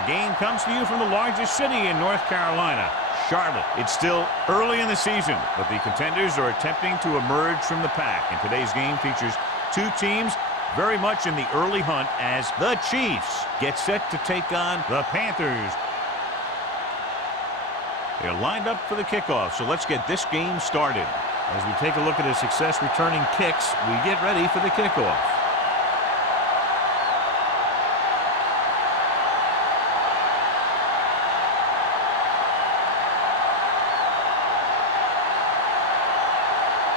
Our game comes to you from the largest city in North Carolina, Charlotte. It's still early in the season, but the contenders are attempting to emerge from the pack. And today's game features two teams very much in the early hunt as the Chiefs get set to take on the Panthers. They're lined up for the kickoff, so let's get this game started. As we take a look at his success returning kicks, we get ready for the kickoff.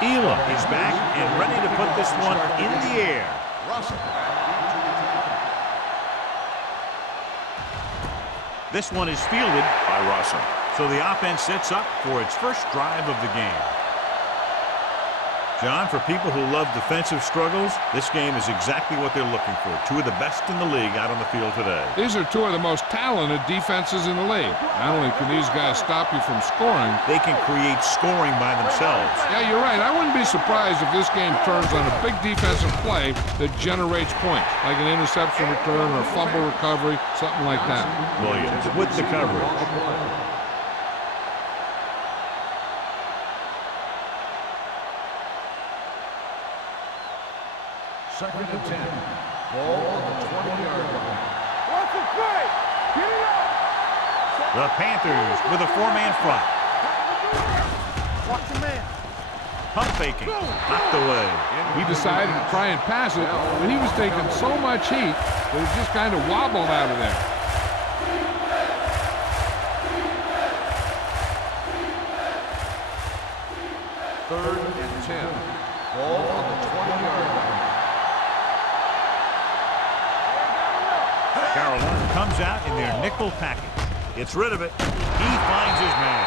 Elam is back and ready to put this one in the air. This one is fielded by Russell. So the offense sets up for its first drive of the game. John, for people who love defensive struggles, this game is exactly what they're looking for. Two of the best in the league out on the field today. These are two of the most talented defenses in the league. Not only can these guys stop you from scoring, they can create scoring by themselves. Yeah, you're right. I wouldn't be surprised if this game turns on a big defensive play that generates points, like an interception return or a fumble recovery, something like that. Williams with the coverage. Second and 10. Ball on the 20-yard line. What's the play? Get it up! The Panthers with a four-man front. Watch the man. Pump faking. Knocked away. He decided to try and pass it, but he was taking so much heat that it just kind of wobbled out of there. Third and 10. Ball on the 20-yard line. Carolina comes out in their nickel package. Gets rid of it. He finds his man.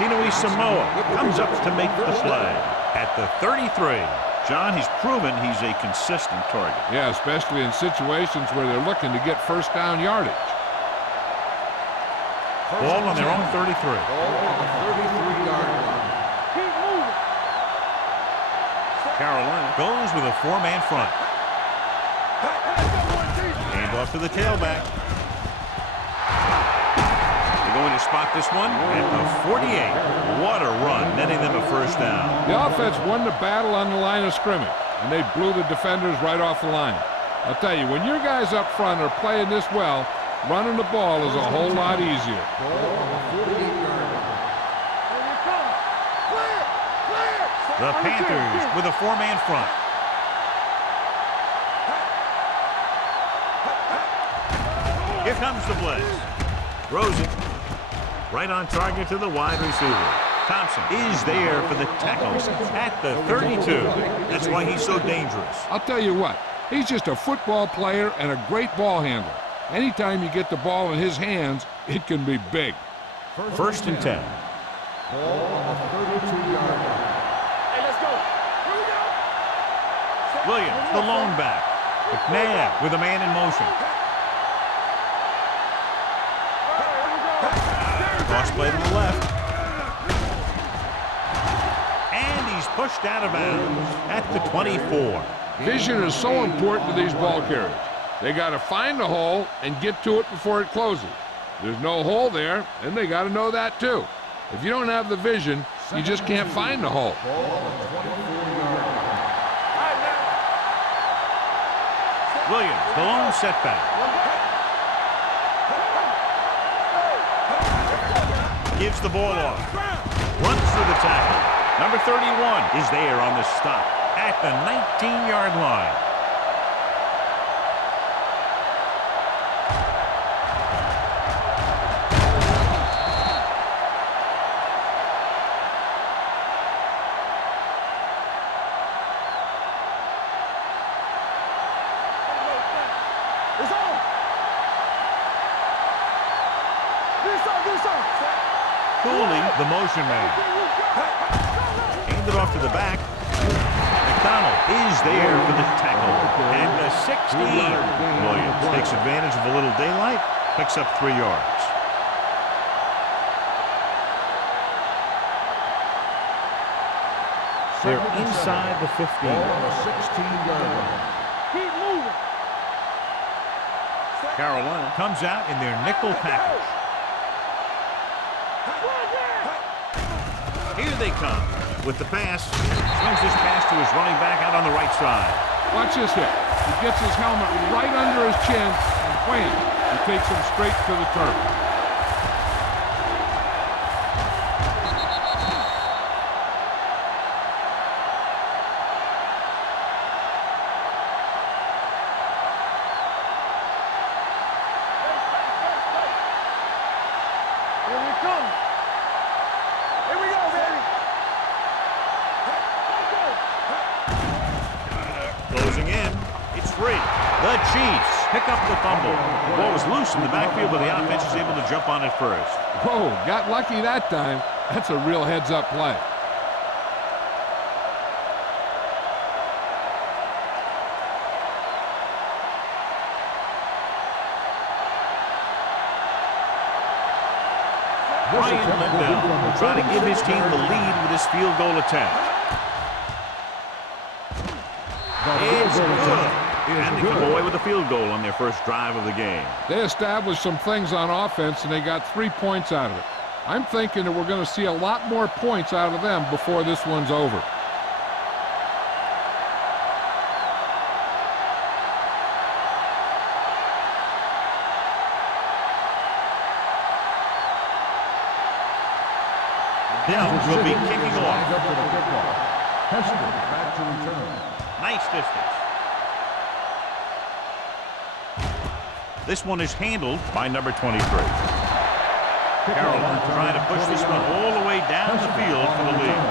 Tinui Samoa comes up to make the play. At the 33. John, he's proven he's a consistent target. Yeah, especially in situations where they're looking to get first down yardage. Ball on their own 33. Ball on the 33-yard line. Keep moving. Carolina goes with a four-man front. Off to the tailback. They're going to spot this one at the 48. What a run, netting them a first down. The offense won the battle on the line of scrimmage, and they blew the defenders right off the line. I'll tell you, when your guys up front are playing this well, running the ball is a whole lot easier. Ball on the 48-yard line. Here you come. Clear! Clear! The Panthers with a four-man front. Here comes the blitz. Throws it. Right on target to the wide receiver. Thompson is there for the tackle at the 32. That's why he's so dangerous. I'll tell you what, he's just a football player and a great ball handler. Anytime you get the ball in his hands, it can be big. First and 10. Ball on the 32-yard line. Hey, let's go. Here we go. Williams, the lone back. McNabb with a man in motion. Cross play to the left. And he's pushed out of bounds at the 24. Vision is so important to these ball carriers. They got to find the hole and get to it before it closes. There's no hole there, and they got to know that too. If you don't have the vision, you just can't find the hole. Ball on the 24-yard line. Williams, the lone setback. Gives the ball off. Runs through the tackle. Number 31 is there on the stop at the 19-yard line. It's on. This on. Cooley, the motion man. Handed off to the back. McDonald is there for the tackle at the 16. Williams takes advantage of a little daylight, picks up 3 yards. They're inside the 15. Ball on the 16-yard line. Keep moving. Carolina comes out in their nickel package. Here they come with the pass. Swings this pass to his running back out on the right side. Watch this hit. He gets his helmet right under his chin, and wham! He takes him straight to the turf. Here we come. Here we go, baby. Closing in. It's free. The Chiefs pick up the fumble. The ball was loose in the backfield, but the offense is able to jump on it first. Whoa, got lucky that time. That's a real heads-up play. Ryan Lindell trying to give his team the lead with his field goal attempt. It's good. And they come away with a field goal on their first drive of the game. They established some things on offense, and they got 3 points out of it. I'm thinking that we're going to see a lot more points out of them before this one's over. Downs will be kicking off. Back to return. Nice distance. This one is handled by number 23. Carolina trying to push this one all the way down the field for the lead.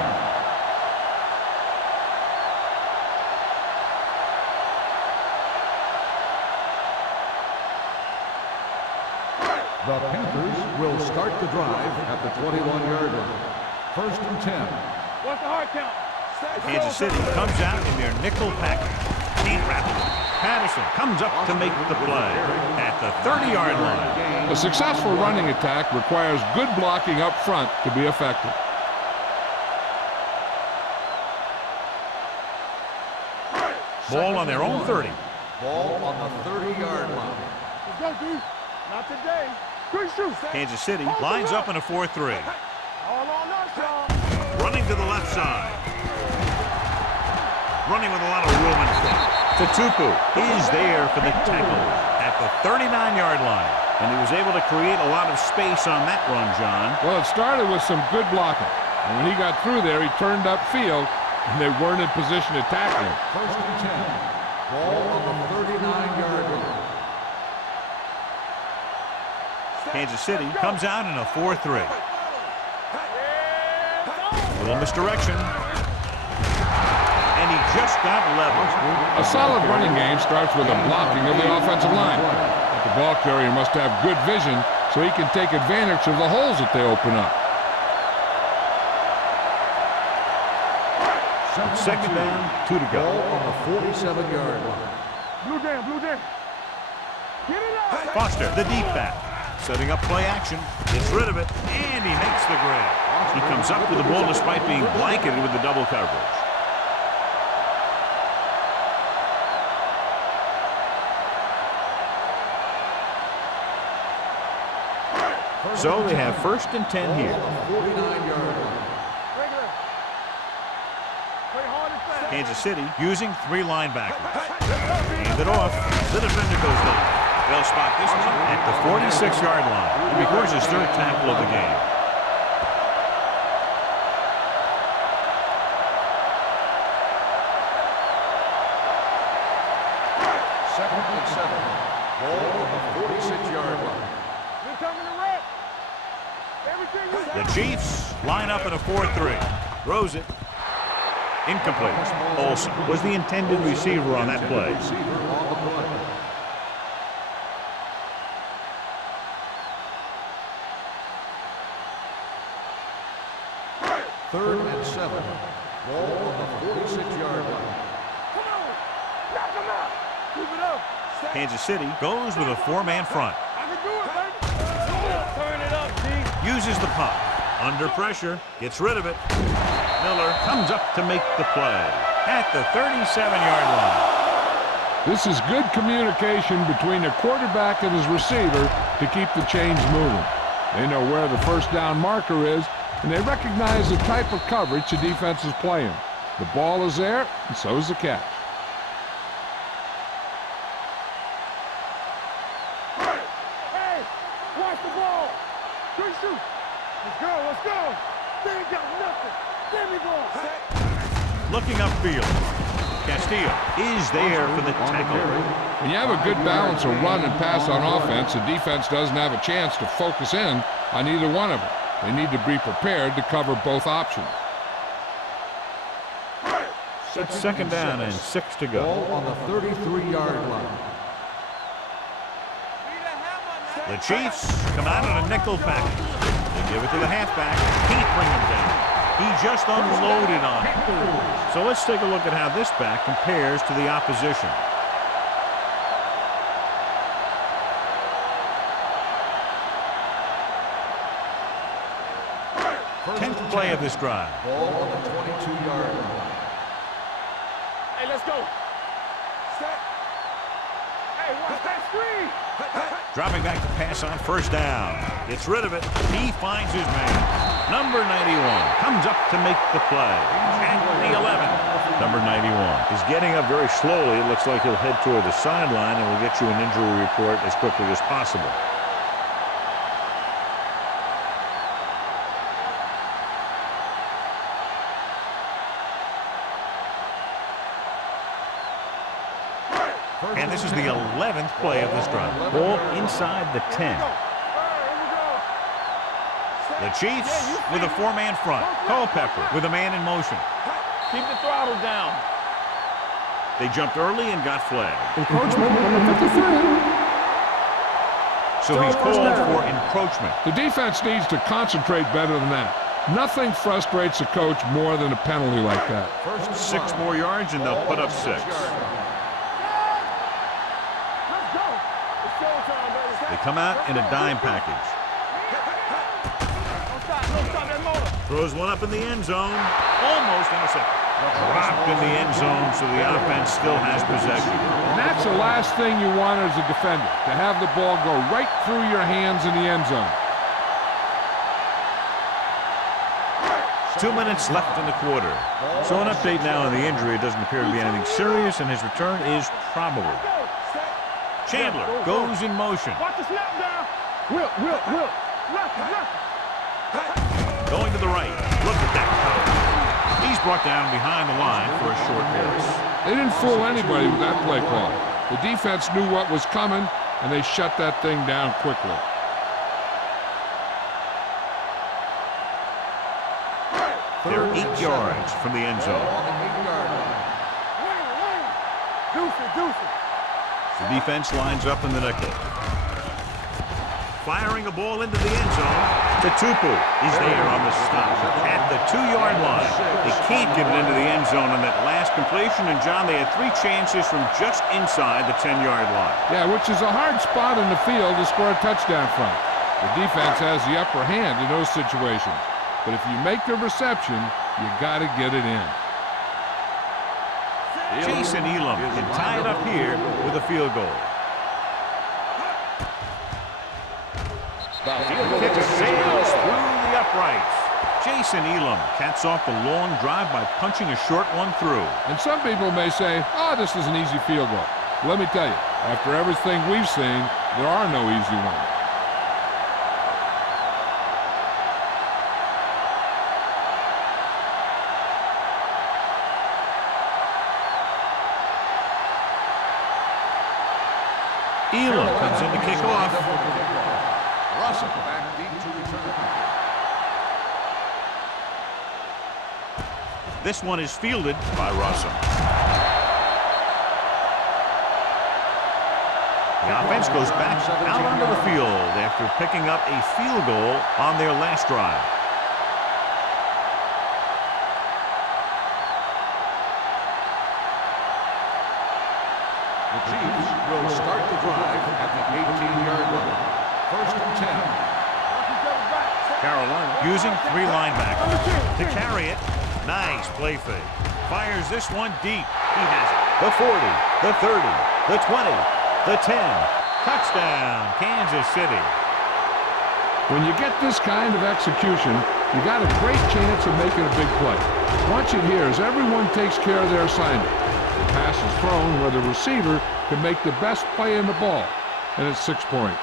The Panthers will start the drive at the 21-yard line. 1st and 10. What's the hard count? Kansas City comes out in their nickel package. Can't wrap it. Patterson comes up to make the play at the 30-yard line. A successful running attack requires good blocking up front to be effective. Ball on their own 30. Ball on the 30-yard line. Let's go, D. Not today. Good shoot. Kansas City lines up in a 4-3. All on us, y'all. Running to the left side. Running with a lot of room in front. Tatupu is there for the tackle at the 39-yard line. And he was able to create a lot of space on that run, John. Well, it started with some good blocking. And when he got through there, he turned upfield, and they weren't in position to tackle him. 1st and 10. Ball on the 39-yard line. Kansas City comes out in a 4-3. A little misdirection. And he just got leveled. A solid running game starts with a blocking of the offensive line. The ball carrier must have good vision so he can take advantage of the holes that they open up. Second down, 2 to go. Ball on the 47-yard line. Blue down, blue down. Get it out. Foster, the deep back. Setting up play action. Gets rid of it, and he makes the grab. He comes up with the ball despite being blanketed with the double coverage. So they have 1st and 10 here. 49-yard line. Regular. Play hard and fast. Kansas City using 3 linebackers. Hand it off. The defender goes down. They'll spot this one at the 46-yard line. He records his 3rd tackle of the game. Second and 7. Ball on the 46-yard line. You're coming to wreck. Everything you The Chiefs line up in a 4-3. Throws it. Incomplete. Olsen was the intended receiver on that play. Receiver on the play. Third and 7. Ball on the 46-yard line. Come on. Knock him out. Keep it up. Kansas City goes with a 4-man front. I can do it, baby. Turn it up, D. Uses the pop. Under pressure. Gets rid of it. Miller comes up to make the play at the 37-yard line. This is good communication between the quarterback and his receiver to keep the chains moving. They know where the first down marker is, and they recognize the type of coverage the defense is playing. The ball is there, and so is the catch. Hey, watch the ball. Shoot. Let's go, let's go. They ain't got nothing. Give me ball. Looking upfield. Castillo is there for the tackle. When you have a good balance of run and pass on offense, the defense doesn't have a chance to focus in on either one of them. They need to be prepared to cover both options. It's second down and 6 to go. Ball on the 33-yard line. The Chiefs come out in a nickel package. They give it to the halfback. Can't bring him down. He just unloaded on it. So let's take a look at how this back compares to the opposition. 10th play of this drive. Ball on the 22-yard line. Hey, let's go. Set. Hey, watch that screen. Dropping back to pass on first down. Gets rid of it. He finds his man. Number 91 comes up to make the play. At the 11. Number 91 is getting up very slowly. It looks like he'll head toward the sideline, and we'll get you an injury report as quickly as possible. And this is the 11th play of this drive. Ball inside the 10. The Chiefs with a four-man front. Culpepper with a man in motion. Keep the throttle down. They jumped early and got flagged. Encroachment, number 53. So he's called for encroachment. The defense needs to concentrate better than that. Nothing frustrates a coach more than a penalty like that. First 6 more yards and they'll put up 6. They come out in a dime package. Throws one up in the end zone. Almost intercepted. Dropped in the end zone, so the offense still has possession. And that's the last thing you want as a defender, to have the ball go right through your hands in the end zone. 2 minutes left in the quarter. So an update now on the injury. It doesn't appear to be anything serious, and his return is probable. Chandler goes in motion. Watch the snap down. Will. Left. Going to the right. Look at that cover. He's brought down behind the line for a short pass. They didn't fool anybody with that play call. The defense knew what was coming, and they shut that thing down quickly. They're 8 yards from the end zone. On the 8-yard line. Deuce. The defense lines up in the nickel. Firing a ball into the end zone. Tupu is there on the stop at the 2-yard line. They can't get it into the end zone on that last completion. And, John, they had 3 chances from just inside the 10-yard line. Yeah, which is a hard spot in the field to score a touchdown from. The defense has the upper hand in those situations. But if you make the reception, you got to get it in. Jason Elam can tie it up here with a field goal. Kick sails through the uprights. Jason Elam caps off the long drive by punching a short one through. And some people may say, oh, this is an easy field goal. Let me tell you, after everything we've seen, there are no easy ones. Elam comes in to kick off. Russell back deep to return. This one is fielded by Rossum. The offense goes back out onto the field after picking up a field goal on their last drive. The Chiefs will start the drive at the 18-yard line. First and 10. Carolina using 3 linebackers to carry it. Nice play fake. Fires this one deep. He has it. the 40, the 30, the 20, the 10. Touchdown, Kansas City. When you get this kind of execution, you got a great chance of making a big play. Watch it here as everyone takes care of their assignment. The pass is thrown where the receiver can make the best play in the ball, and it's 6 points.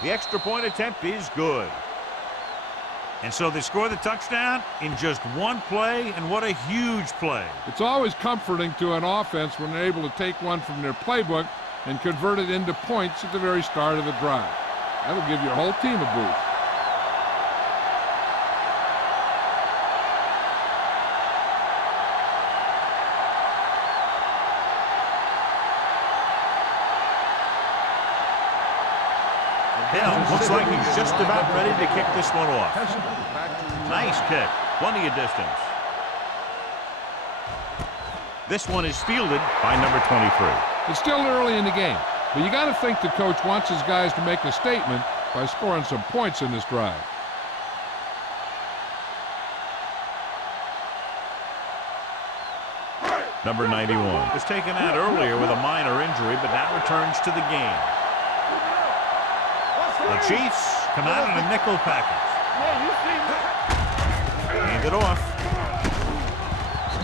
The extra point attempt is good. And so they score the touchdown in just one play, and what a huge play. It's always comforting to an offense when they're able to take one from their playbook and convert it into points at the very start of the drive. That'll give your whole team a boost. Hill looks like he's just about ready to kick this one off. Nice kick. Plenty of distance. This one is fielded by number 23. It's still early in the game, but you got to think the coach wants his guys to make a statement by scoring some points in this drive. Number 91 was taken out earlier with a minor injury, but now returns to the game. The Chiefs come out in a nickel package. Hand it off.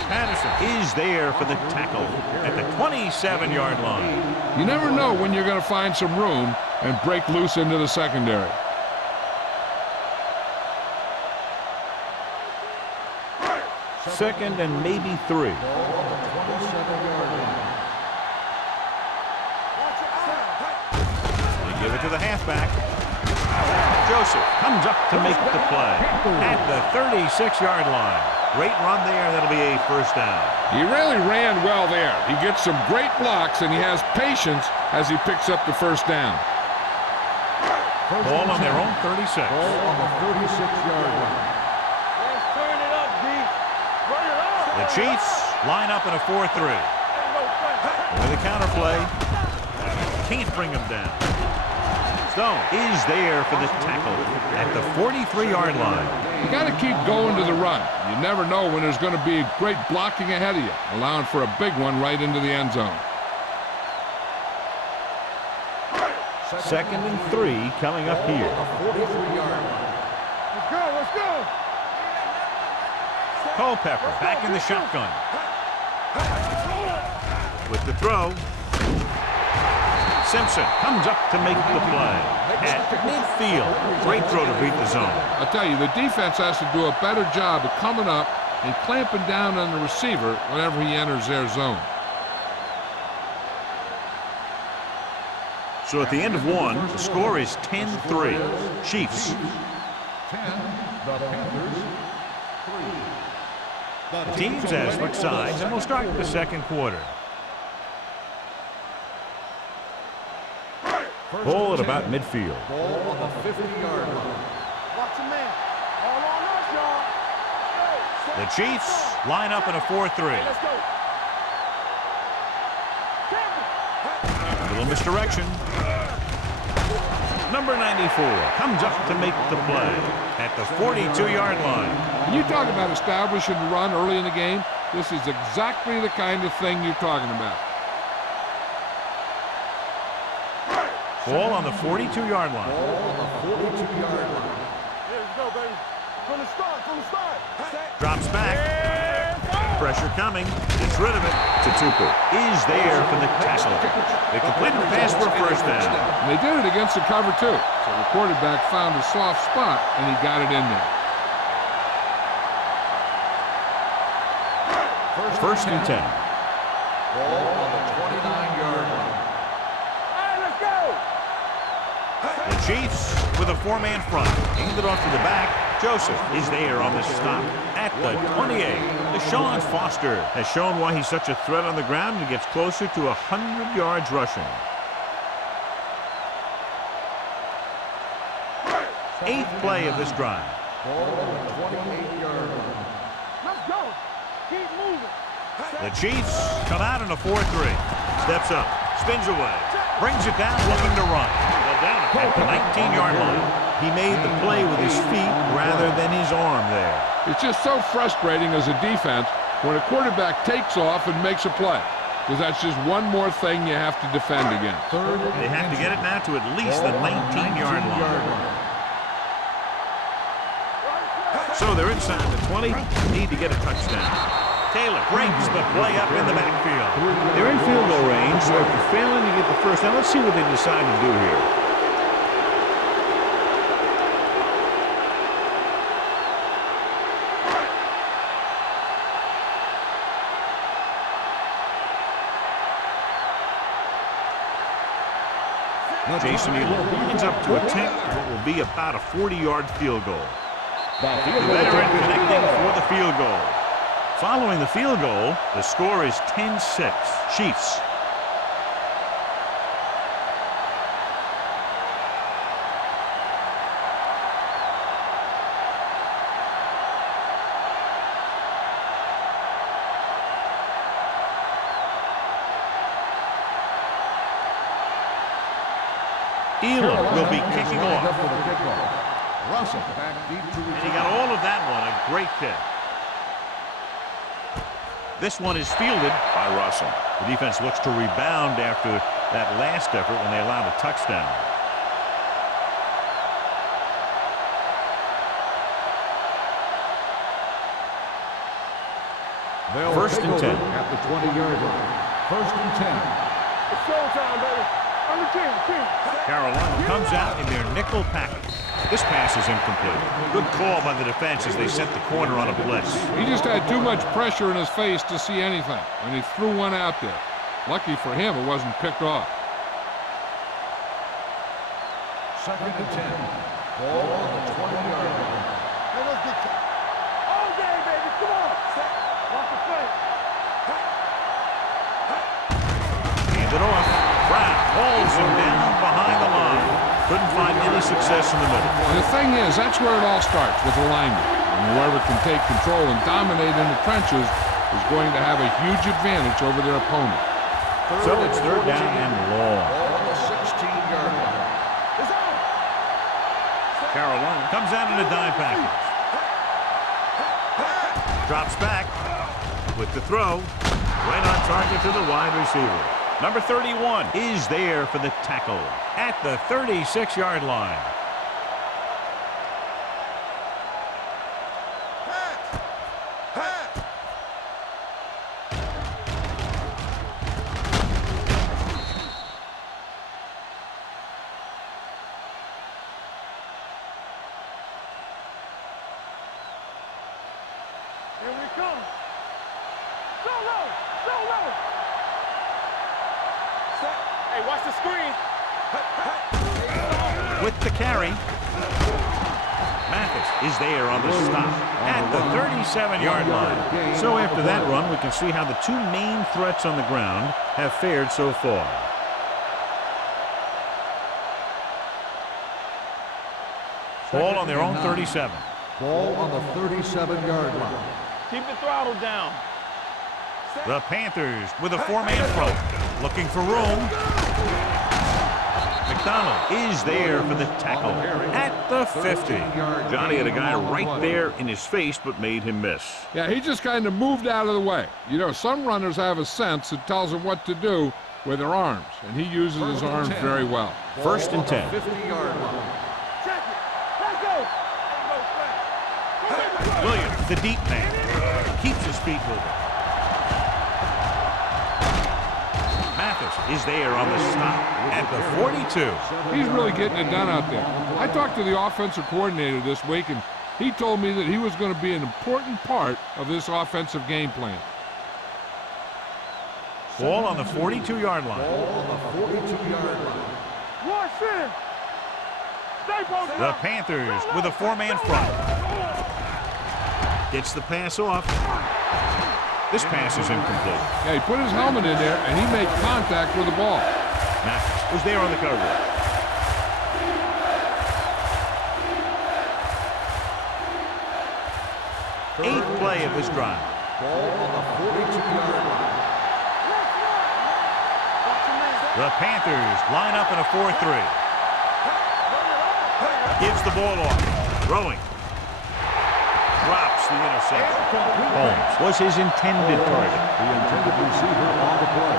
Patterson is there for the tackle at the 27-yard line. You never know when you're going to find some room and break loose into the secondary. Second and maybe 3. They give it to the halfback. Joseph comes up to make the play at the 36-yard line. Great run there. That'll be a first down. He really ran well there. He gets some great blocks, and he has patience as he picks up the first down. Ball on their own 36. Ball on the 36-yard line. Let's turn it up, D. Run it up. The Chiefs line up in a 4-3. With a counter play. Can't bring him down. Stone is there for the tackle at the 43-yard line. You got to keep going to the run. You never know when there's going to be great blocking ahead of you, allowing for a big one right into the end zone. Second and 3 coming up here. 43-yard line. Let's go, let's go. Culpepper back in the shotgun. With the throw. Simpson comes up to make the play at midfield. Great throw to beat the zone. I'll tell you, the defense has to do a better job of coming up and clamping down on the receiver whenever he enters their zone. So at the end of one, the score is 10-3. Chiefs. 10, the Panthers, 3. The teams have switched sides, and we'll start the second quarter. Ball at about midfield. Ball on the 50-yard line. Watch your man. All on us, y'all. The Chiefs line up in a 4-3. Let's go. A little misdirection. Number 94 comes up to make the play at the 42-yard line. When you talk about establishing the run early in the game, this is exactly the kind of thing you're talking about. Ball on the 42-yard line. Ball on the 42-yard line. Here we go, baby. From the start, from the start. Drops back. Pressure coming. Gets rid of it. Tutupu is there for the tackle. They completed the pass for a first down. And they did it against the cover, too. So the quarterback found a soft spot, and he got it in there. First and 10. Ball on the 29-yard line. Hey, let's go. The Chiefs with a 4-man front. Hand it off to the back. Joseph is there on the stop at at the 28. Deshaun Foster has shown why he's such a threat on the ground and gets closer to 100 yards rushing. 8th play of this drive. Ball at the 28-yard line. Let's go. Keep moving. The Chiefs come out in a 4-3. Steps up, spins away, brings it down, looking to run. Well, down at the 19-yard line. He made the play with his feet rather than his arm there. It's just so frustrating as a defense when a quarterback takes off and makes a play, because that's just one more thing you have to defend against. They have to get it now to at least the 19-yard line. So they're inside the 20, need to get a touchdown. Taylor breaks the play up in the backfield. They're in field goal range, so after failing to get the first down, let's see what they decide to do here. Jason Elam lines up to attempt what will be about a 40-yard field goal. The veteran connecting for the field goal. Following the field goal, the score is 10-6. Chiefs. Elam will be kicking off. Russell back deep to return. And he got all of that one. A great kick. This one is fielded by Russell. The defense looks to rebound after that last effort when they allowed a touchdown. First and 10. At the 20-yard line. First and 10. It's showtime, baby. On the team. Carolina comes out in their nickel package. This pass is incomplete. Good call by the defense as they sent the corner on a blitz. He just had too much pressure in his face to see anything, and he threw one out there. Lucky for him, it wasn't picked off. Second and 10. Ball on the 20-yard line. Let's get you. All day, baby. Come on. Watch the play. Hand it off. Brown holds him down behind the line. Couldn't find any success in the middle. And the thing is, that's where it all starts, with alignment. And whoever can take control and dominate in the trenches is going to have a huge advantage over their opponent. So it's third down and long. Ball on the 16-yard line. Carolina comes out in a dime package. Drops back with the throw. Right on target to the wide receiver. Number 31 is there for the tackle at the 36-yard line. Here we come. Go low. Go low. Hey, watch the screen. With the carry. Mathis is there on the stop at the 37-yard line. So after that run, we can see how the two main threats on the ground have fared so far. Ball on their own 37. Ball on the 37-yard line. Keep the throttle down. The Panthers with a four-man front. Looking for room. McDonald is there for the tackle at the 50. Johnny had a guy right there in his face but made him miss. Yeah, he just kind of moved out of the way. You know, some runners have a sense that tells them what to do with their arms, and he uses his arms very well. First and 10. 50-yard line. Check it. Let's go. Williams, the deep man, keeps his feet moving. Mathis is there on the stop at the 42. He's really getting it done out there. I talked to the offensive coordinator this week, and he told me that he was going to be an important part of this offensive game plan. Ball on the 42-yard line. Ball on the 42-yard line. One center. Stay posted The up. Panthers with a four-man front. Gets the pass off. This pass is incomplete. Yeah, he put his helmet in there, and he made contact with the ball. Mathis was there on the coverage. Eighth play of this drive. Ball on the 42-yard line. The Panthers line up in a 4-3. Gives the ball off. Throwing. Drops the interception. Holmes was his intended target. The intended receiver on the play.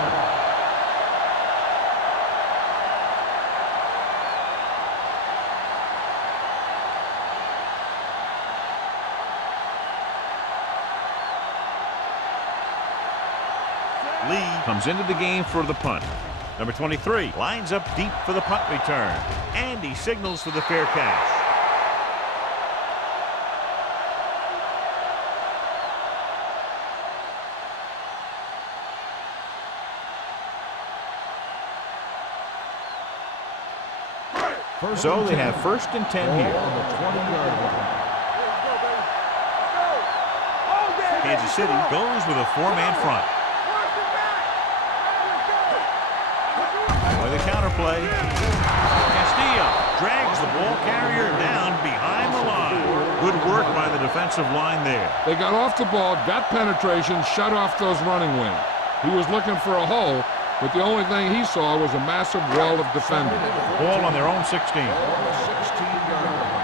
Lee comes into the game for the punt. Number 23 lines up deep for the punt return. And he signals for the fair catch. So they have 1st and 10 here. On the 20-yard line. Kansas City goes with a 4-man front. With a counterplay. Castillo drags the ball carrier down behind the line. Good work by the defensive line there. They got off the ball, got penetration, shut off those running wings. He was looking for a hole, but the only thing he saw was a massive wall of defenders. Ball on their own 16. On the 16-yard line.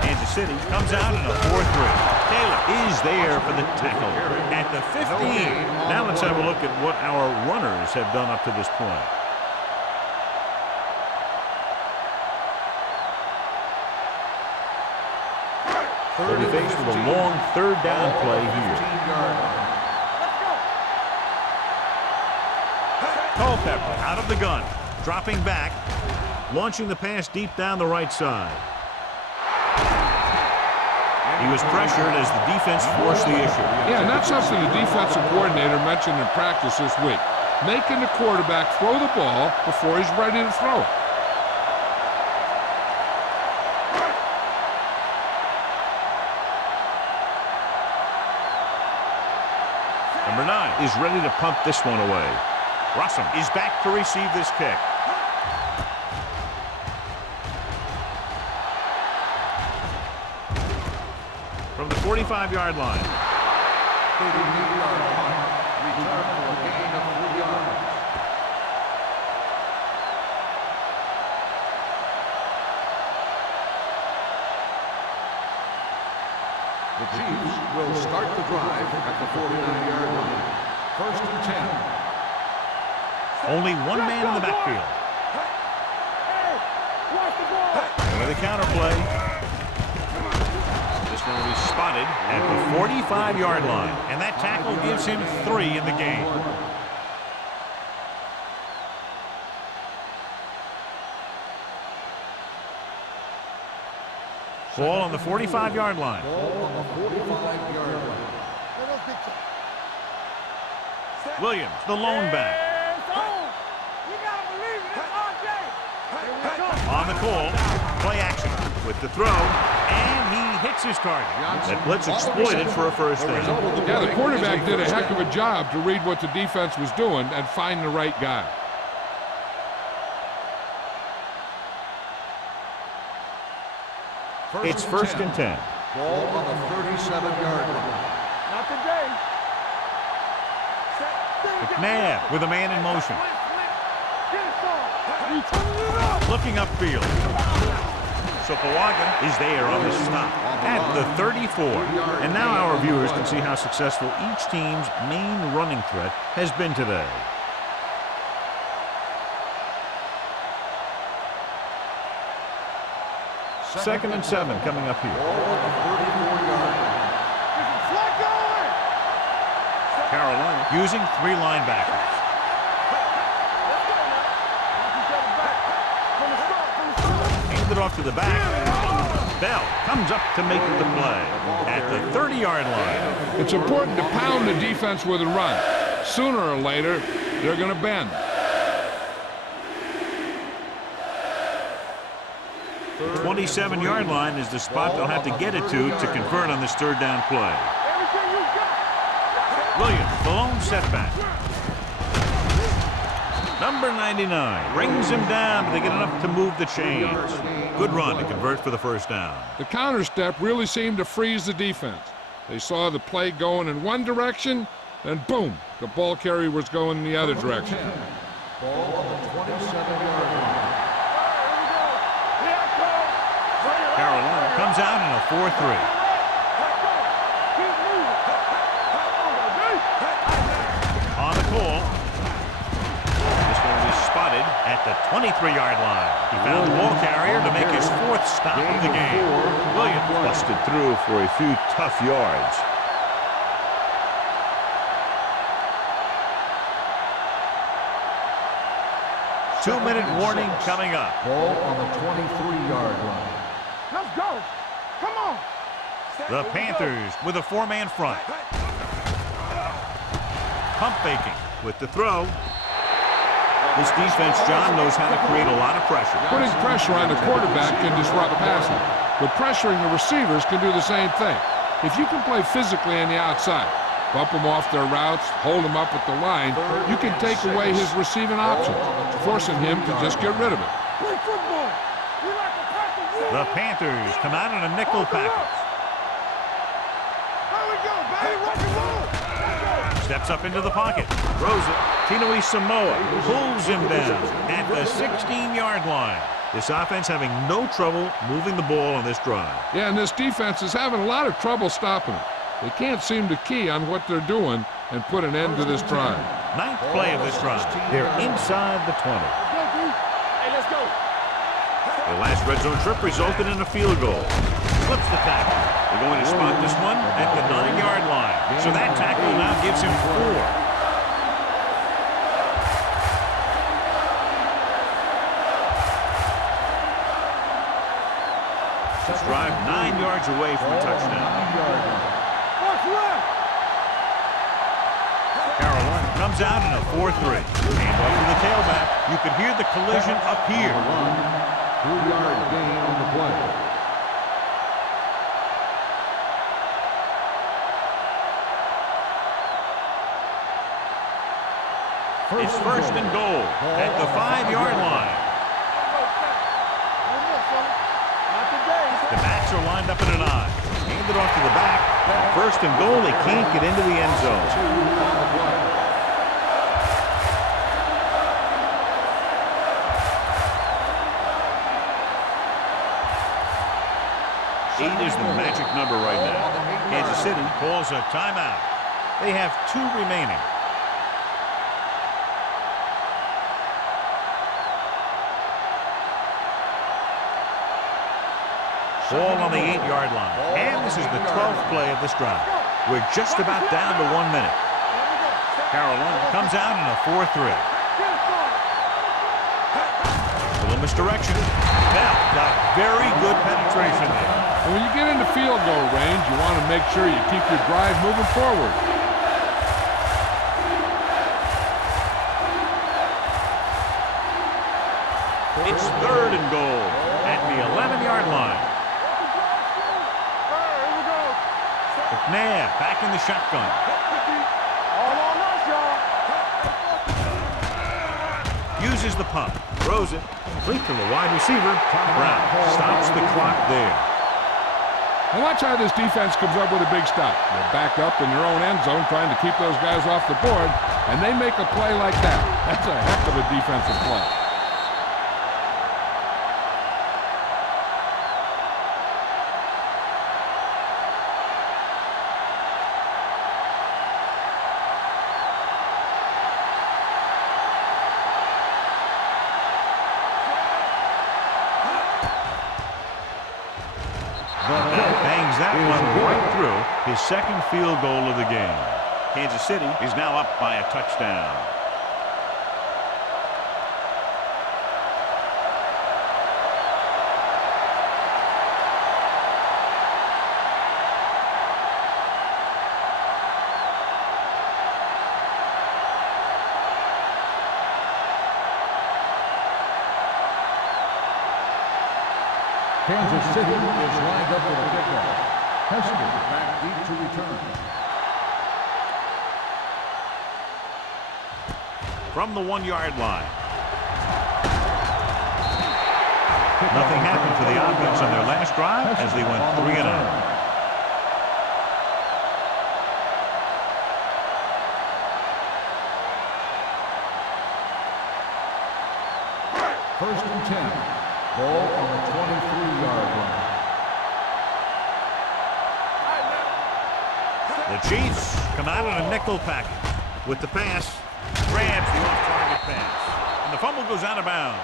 Kansas City comes out in a 4-3. Taylor is there for the tackle at the 15. Now let's have a look at what our runners have done up to this point. They'll be faced with a long 3rd down play here. Culpepper out of the gun, dropping back, launching the pass deep down the right side. He was pressured as the defense forced the issue. Yeah, and that's something the defensive coordinator mentioned in practice this week. Making the quarterback throw the ball before he's ready to throw it. Number 9 is ready to punt this one away. Rossum is back to receive this kick. From the 45-yard line. 38-yard line. Return for a gain of 3 yards. The Chiefs will start the drive at the 49-yard line. 1st and 10. Only one man in the backfield. And with a counterplay. This one will be spotted at the 45-yard line. And that tackle gives him 3 in the game. Ball on the 45-yard line. Ball on the 45-yard line. Williams, the lone back. On the call, play action with the throw, and he hits his target. That blitz exploited for a 1st down. Yeah, the quarterback did a heck of a job to read what the defense was doing and find the right guy. It's 1st and 10. Ball on the 37-yard line. Not today. McNabb with a man in motion. Looking upfield. Sopoaga is there on the stop at the 34. And now our viewers can see how successful each team's main running threat has been today. Second and 7 coming up here. Ball on the 34-yard line. Carolina using 3 linebackers. Handed off to the back. Bell comes up to make the play at the 30-yard line. It's important to pound the defense with a run. Sooner or later, they're going to bend. 27-yard line is the spot they'll have to get it to convert on this third down play. Williams, the lone setback. Number 99 brings him down, but they get enough to move the chains. Good run to convert for the first down. The counter step really seemed to freeze the defense. They saw the play going in one direction, then boom, the ball carrier was going in the other direction. Ball on the 27-yard line. Carolina comes out in a 4-3. On the call. This one will be spotted at the 23-yard line. He found the ball carrier to make his fourth stop of the game. Williams busted through for a few tough yards. Two-minute warning coming up. Ball on the 23-yard line. Let's go. Come on. The Panthers with a four-man front. Pump faking with the throw. This defense, John, knows how to create a lot of pressure. Putting pressure on the quarterback can disrupt passing, but pressuring the receivers can do the same thing. If you can play physically on the outside, bump them off their routes, hold them up at the line, you can take away his receiving options, forcing him to just get rid of it. Play football. We like to practice. The Panthers come out in a nickel package. Here we go, baby. Rock and roll. Steps up into the pocket. Throws it. Tinui Samoa pulls him down at the 16-yard line. This offense having no trouble moving the ball on this drive. Yeah, and this defense is having a lot of trouble stopping it. They can't seem to key on what they're doing and put an end to this drive. Ninth play of this drive. They're inside the 20. Hey, let's go. The last red zone trip resulted in a field goal. Flips the tackle. They're going to spot this one at the 9-yard line. So that tackle now gives him 4. This drive 9 yards away from a touchdown. What's left? Carolina comes out in a 4-3. And off to the tailback. You could hear the collision up here. 3-yard gain on the play. It's first and goal at the 5-yard line. The backs are lined up in an I. Hand it off to the back. First and goal, they can't get into the end zone. Eight is the magic number right now. Kansas City calls a timeout. They have 2 remaining. Ball on the 8-yard line. And this is the 12th play of this drive. We're just about down to 1 minute. Carolina comes out in a 4-3. A little misdirection. Bell got very good penetration there. And when you get into field goal range, you want to make sure you keep your drive moving forward. It's third and goal at the 11-yard line. McNair back in the shotgun. All on us, y'all. Uses the pump. Throws it. Complete to the wide receiver. Brown stops the clock there. And watch how this defense comes up with a big stop. They're back up in their own end zone trying to keep those guys off the board, and they make a play like that. That's a heck of a defensive play. That one right through his second field goal of the game. Kansas City is now up by a touchdown. Kansas City is lined up for the kickoff. Hester back deep to return. From the 1-yard line. Nothing happened for the offense on their last drive as they went 3 and out. First and 10. Ball on the 23-yard line. The Chiefs come out in a nickel package with the pass. Grabs the off-target pass. And the fumble goes out of bounds.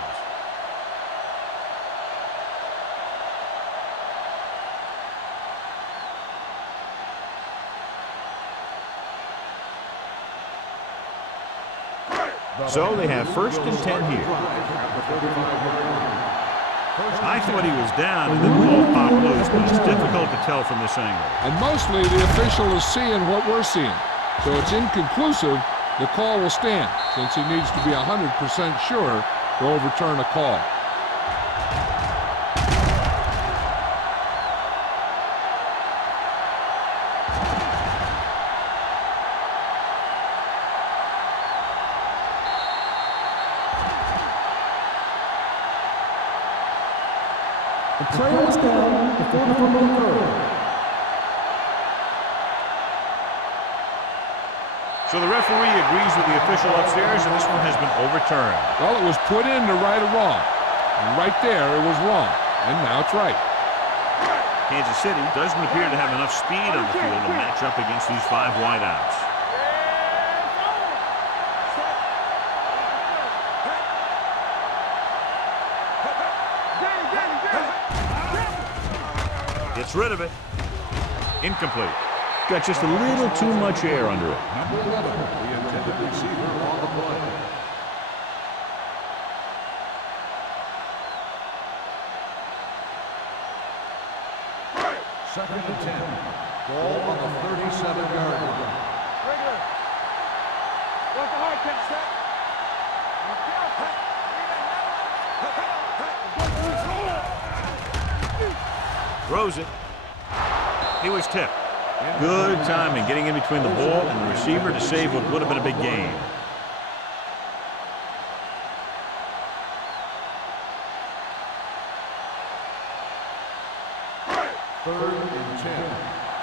So they have first and 10 here. I thought he was down and then the ball popped loose, but it's difficult to tell from this angle. And mostly the official is seeing what we're seeing. So it's inconclusive. The call will stand since he needs to be 100% sure to overturn a call. The player is down before the fumble occurred. So the referee agrees with the official upstairs, and this one has been overturned. Well, it was put in to right a wrong. And right there, it was wrong. And now it's right. Kansas City doesn't appear to have enough speed on the field to match up against these 5 wideouts. Gets rid of it. Incomplete. Got just a little too much air under it. Number 11, the intended receiver on the play. Second and 10. Ball on the 37-yard line. Regular. What's the hard count? Set. Throws it. He was tipped. Good timing getting in between the ball and the receiver to save what would have been a big gain. Third and 10.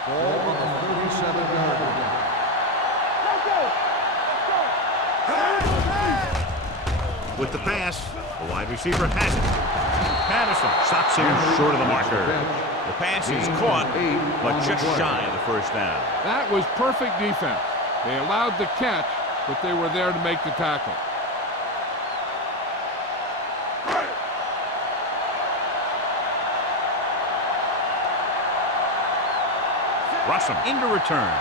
Ball on the 37-yard line. With the pass, the wide receiver has it. Patterson stops him short of the marker. The pass is caught, but just shy of the first down. That was perfect defense. They allowed the catch, but they were there to make the tackle. Russell into return.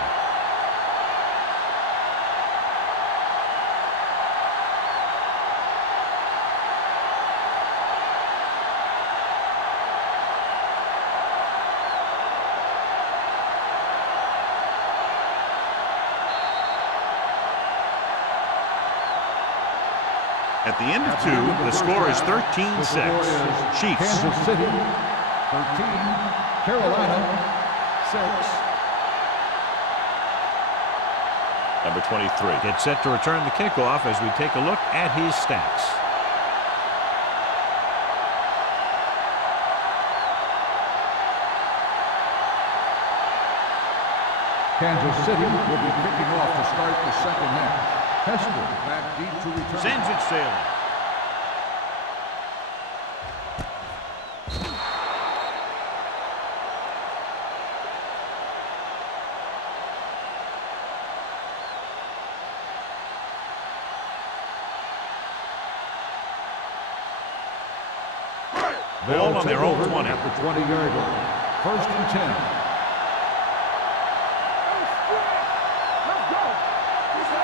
At the end of 2, the score is 13-6. Chiefs. Kansas City, 13. Carolina, 6. Number 23 gets set to return the kickoff as we take a look at his stats. Kansas City will be kicking off to start the second half. Hester back deep to return. Sends it sailing. Ball on their own 20. At the 20-yard line. First and 10.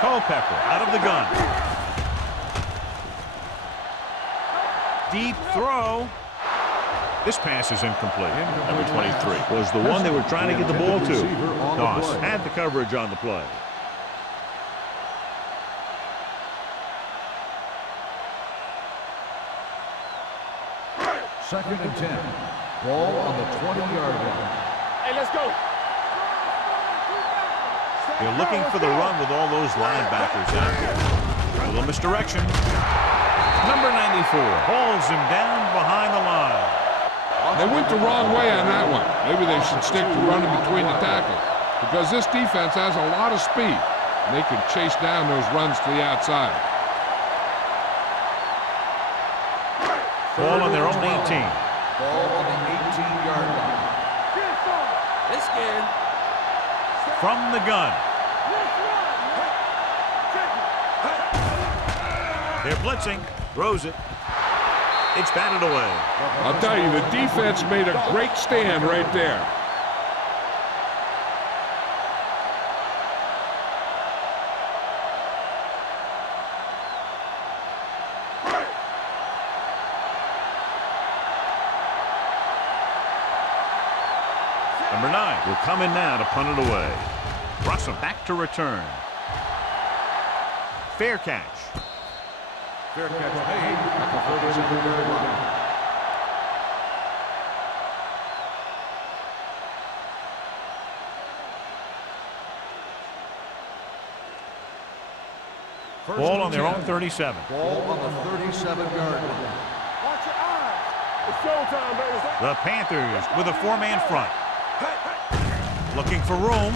Culpepper out of the gun. Deep throw. This pass is incomplete. Number 23 was the one they were trying to get the ball to. Doss had the coverage on the play. Second and 10. Ball on the 20-yard line. Hey, let's go. They're looking for the run with all those linebackers out there. A little misdirection. Number 94 hauls him down behind the line. They went the wrong way on that one. Maybe they should stick to running between the tackles, because this defense has a lot of speed, and they can chase down those runs to the outside. Ball on their own 18. Ball on the 18-yard line. It's good. From the gun. They're blitzing. Throws it. It's batted away. I'll tell you, the defense made a great stand right there. Number 9 will come in now to punt it away. Russell back to return. Fair catch. Fair catch made at the 47-yard line. Ball on their own 37. Ball on the 37-yard line. Watch your eyes. It's showtime, baby. The Panthers with a 4-man front. Looking for room.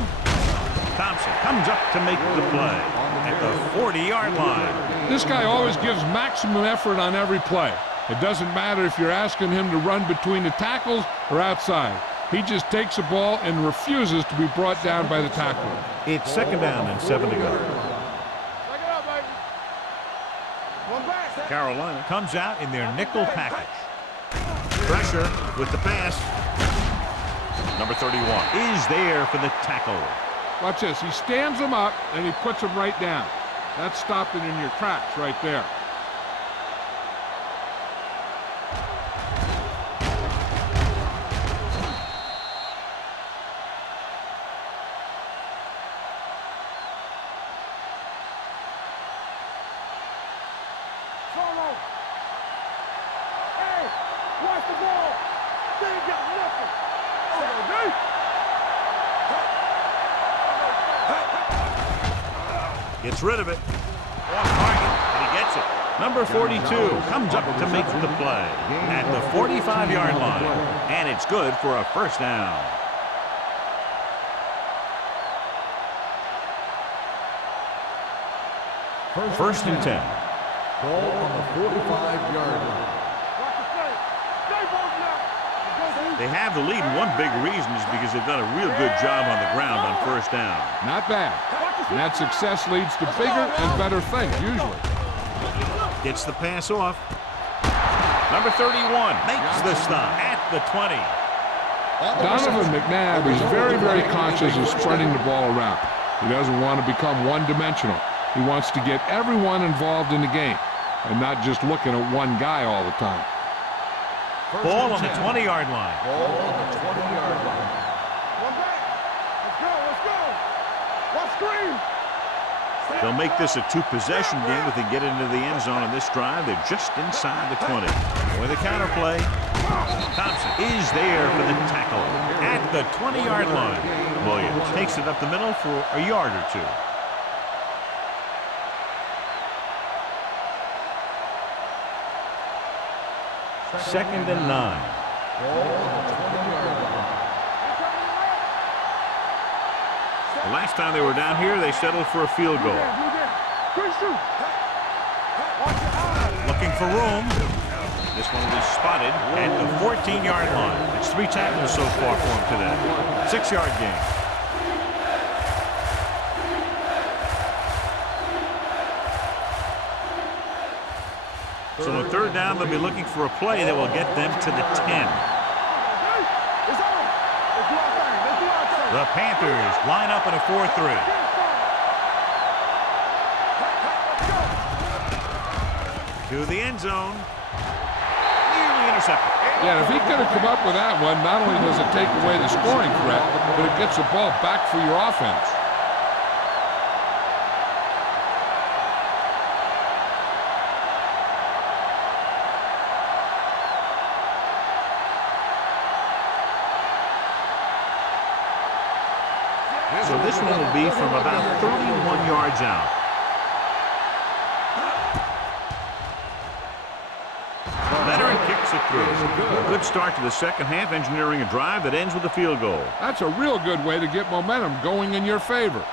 Thompson comes up to make the play at the 40-yard line. This guy always gives maximum effort on every play. It doesn't matter if you're asking him to run between the tackles or outside. He just takes the ball and refuses to be brought down by the tackler. It's 2nd down and 7 to go. Check it out, baby. One back. Carolina comes out in their nickel package. Pressure with the pass. Number 31 is there for the tackle. Watch this. He stands him up and he puts him right down. That stopped it in your tracks right there. Solo. Hey, watch the ball. They ain't got nothing. Oh, Gets rid of it. Off target, and he gets it. Number 42 comes up to make the play at the 45-yard line. And it's good for a 1st down. First and 10. Ball on the 45-yard line. watch the play. Stay both now. They have the lead, and one big reason is because they've done a real good job on the ground on 1st down. Not bad. And that success leads to bigger and better things, usually. Gets the pass off. Number 31 makes the stop at the 20. Donovan McNabb is very, very conscious of spreading the ball around. He doesn't want to become one-dimensional. He wants to get everyone involved in the game and not just looking at one guy all the time. Ball on the 20-yard line. Ball on the 20-yard line. One back. Let's go. Let's go. Watch screen. They'll make this a 2-possession game if they get into the end zone on this drive. They're just inside the 20. With a counter play, Thompson is there for the tackle at the 20-yard line. Williams takes it up the middle for a yard or two. Second and 9. Ball on the 20-yard line. The last time they were down here, they settled for a field goal. Quick shoot. Watch your eyes. Looking for room. This one is spotted at the 14-yard line. It's 3 tackles so far for him today. 6-yard gain. So on 3rd down, they'll be looking for a play that will get them to the 10. It's on. Let's do our thing. Let's do our thing. The Panthers line up in a 4-3. To the end zone. Nearly intercepted. Yeah, if he could have come up with that one, not only does it take away the scoring threat, but it gets the ball back for your offense. So this one will be from about 31 yards out. Veteran kicks it through. A good start to the second half, engineering a drive that ends with a field goal. That's a real good way to get momentum going in your favor.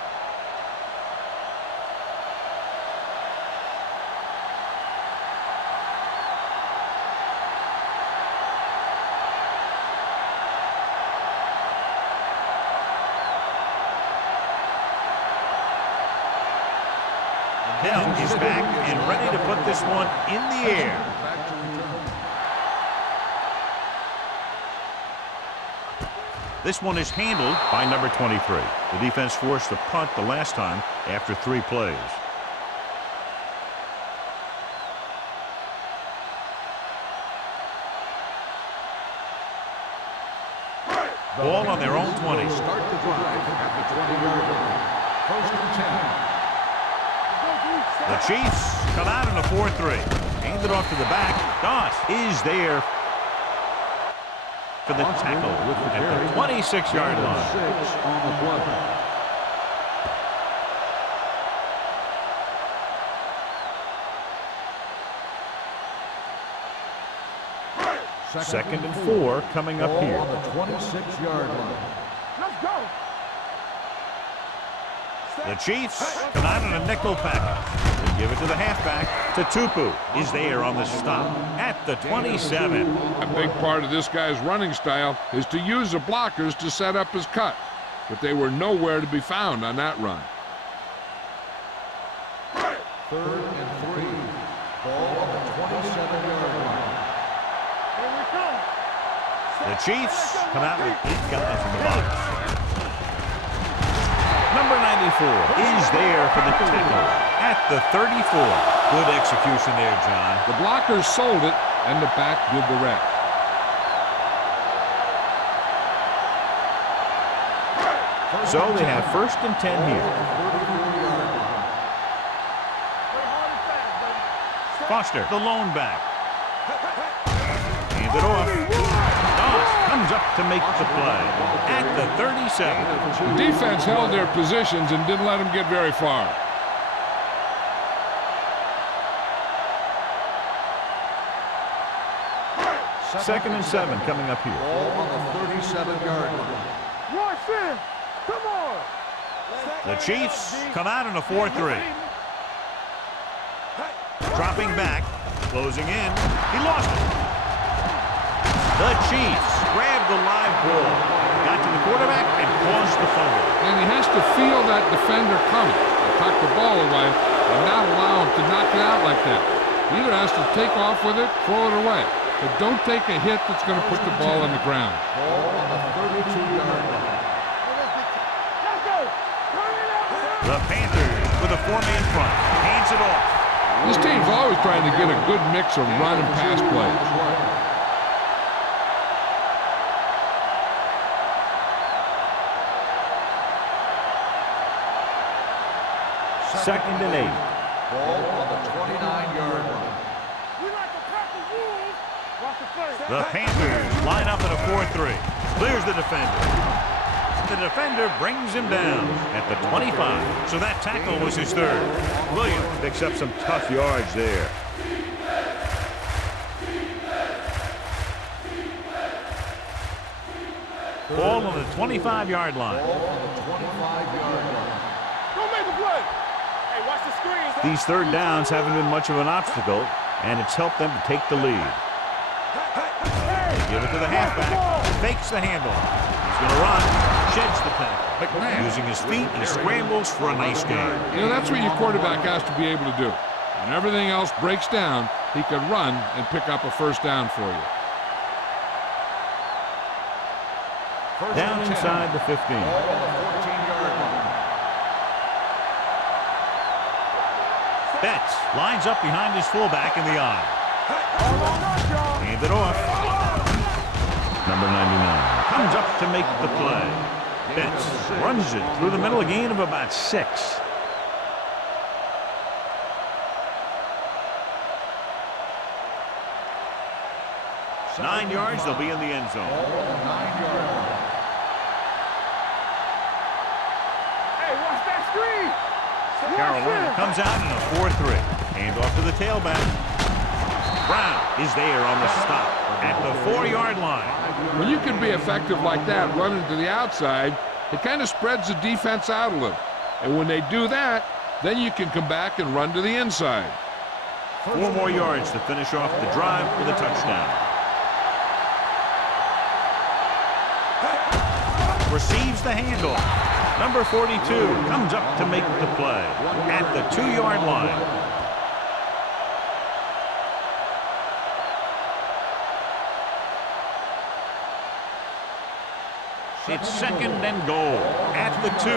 Dell is back and ready to put this one in the air. This one is handled by number 23. The defense forced the punt the last time after 3 plays. Ball on their own 20. Start the drive at the 20-yard line. First and 10. The Chiefs come out in a 4-3. Handed off to the back. Doss is there for the tackle at the 26-yard line. 6 on the play. Second and 4 coming up here. On the 26-yard line. Let's go. The Chiefs come out in a nickel package. They give it to the halfback. Tupu is there on the stop at the 27. A big part of this guy's running style is to use the blockers to set up his cut, but they were nowhere to be found on that run. Third and 3. Ball on the 27-yard line. Here we come. The Chiefs come out with 8 guys in the box. Number 94 is there for the tackle at the 34. Good execution there, John. The blockers sold it, and the back did the rest. So they have first and 10 here. Foster, the lone back. Hand it off. Doss comes up to make the play at the 37. The defense held their positions and didn't let them get very far. Second and 7 coming up here. Ball on the 37-yard line. Rush in. Come on. The Chiefs come out in a 4-3. Dropping back, closing in. He lost it. The Chiefs grabbed the live ball, got to the quarterback, and caused the fumble. And he has to feel that defender coming and tuck the ball away and not allow him to knock it out like that. He either has to take off with it, throw it away. But don't take a hit that's going to put the ball on the ground. Ball on the 32-yard line. Let's go. Turn it out. The Panthers with a 4-man front. Hands it off. This team's always trying to get a good mix of run and pass plays. Second and 8. Ball on the 29-yard line. We like to crack the rules. Watch the play. The Panthers line up in a 4-3. Clears the defender. The defender brings him down at the 25. So that tackle was his third. Williams picks up some tough yards there. Ball on the 25-yard line. Ball on the 25-yard line. Don't make the play. Hey, watch the screens. These third downs haven't been much of an obstacle, and it's helped them to take the lead. They give it to the halfback. Fakes the handle. He's going to run. Sheds the tackle. Using his feet, he scrambles for a nice gain. You know, that's what your quarterback has to be able to do. When everything else breaks down, he can run and pick up a first down for you. Down inside the 15. Ball on the 14-yard line. Betts lines up behind his fullback in the eye. Hand it off. Number 99 comes up to make the play. Betts runs it through the middle, a gain of about 6. Nine yards, they'll be in the end zone. Ball on the 9-yard line. Carolina comes out in a 4-3. Hand off to the tailback. Brown is there on the stop at the 4-yard line. When you can be effective like that, running to the outside, it kind of spreads the defense out a little. And when they do that, then you can come back and run to the inside. 4 more yards to finish off the drive with a touchdown. Receives the handoff. Number 42 comes up to make the play at the 2-yard line. It's 2nd and goal at the 2.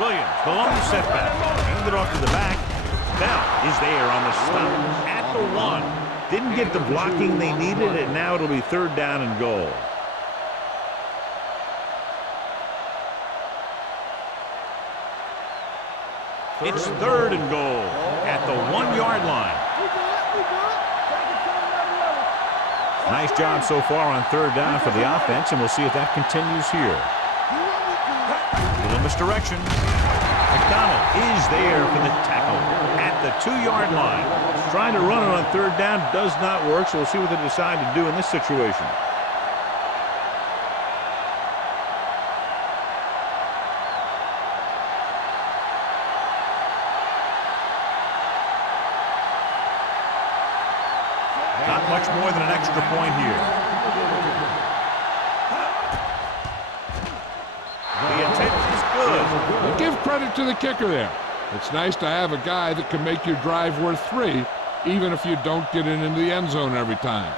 Williams, the long setback. Handed off to the back. Bell is there on the stop at the 1. Didn't get the blocking they needed, and now it'll be 3rd down and goal. It's 3rd and goal at the 1-yard line. Nice job so far on 3rd down for the offense, and we'll see if that continues here. Little misdirection. McDonald is there for the tackle at the 2-yard line. Trying to run it on 3rd down does not work, so we'll see what they decide to do in this situation. Not much more than an extra point here. The intent is good. And give credit to the kicker there. It's nice to have a guy that can make your drive worth 3, even if you don't get it into the end zone every time.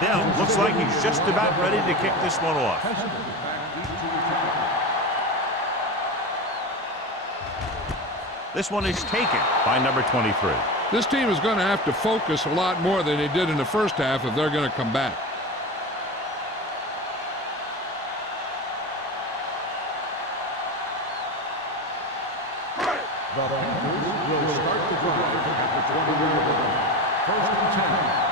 Dell looks like he's just about ready to kick this one off. This one is taken by number 23. This team is going to have to focus a lot more than they did in the first half if they're going to come back. The Panthers will start the drive at the 20-yard line. 1st and 10.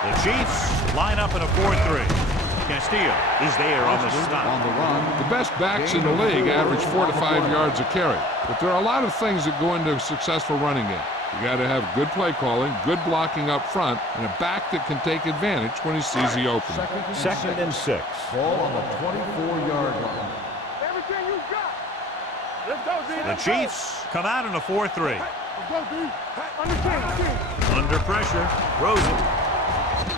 The Chiefs line up in a 4-3. Castillo is there on the stop. On the run. The best backs in the league average 4 to 5 yards a carry. But there are a lot of things that go into a successful running game. You got to have good play calling, good blocking up front, and a back that can take advantage when he sees the opening. 2nd and 6. Ball on the 24-yard line. Everything you got. Let's go, D. The Chiefs come out in a 4-3. Let's go, D. Understand. Under pressure, Rosen.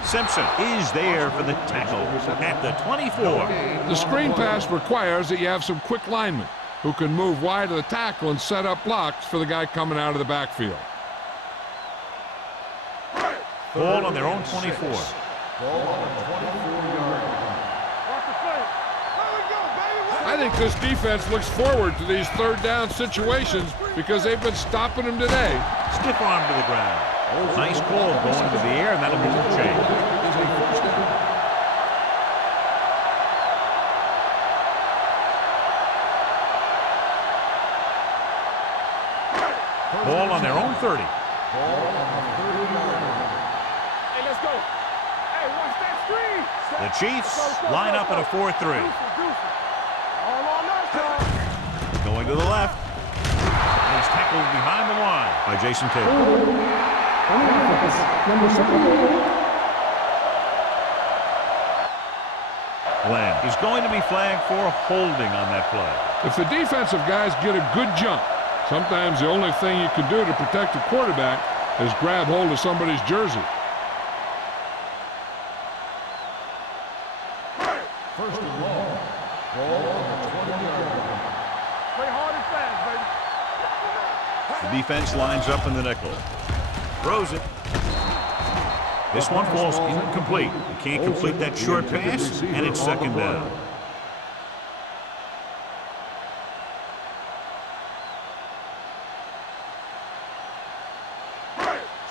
Simpson is there for the tackle at the 24. The screen pass requires that you have some quick linemen who can move wide of the tackle and set up blocks for the guy coming out of the backfield. Ball on their own 24. Ball on the 24-yard line. Watch the play. There we go, baby. I think this defense looks forward to these 3rd down situations because they've been stopping them today. Stiff arm to the ground. Nice call going to the air, and that'll be the change. Ball on their own 30. Hey, let's go. Hey, watch that screen. The Chiefs line up in a 4-3. All on us, y'all. Going to the left. And he's tackled behind the line by Jason Taylor. Number 78. Lamb is going to be flagged for holding on that play. If the defensive guys get a good jump, sometimes the only thing you can do to protect the quarterback is grab hold of somebody's jersey. 1st and long. Ball on the 20-yard line. Play hard and fast, baby. The defense lines up in the nickel. Throws it. This one falls incomplete. You can't complete that short pass, and it's 2nd down.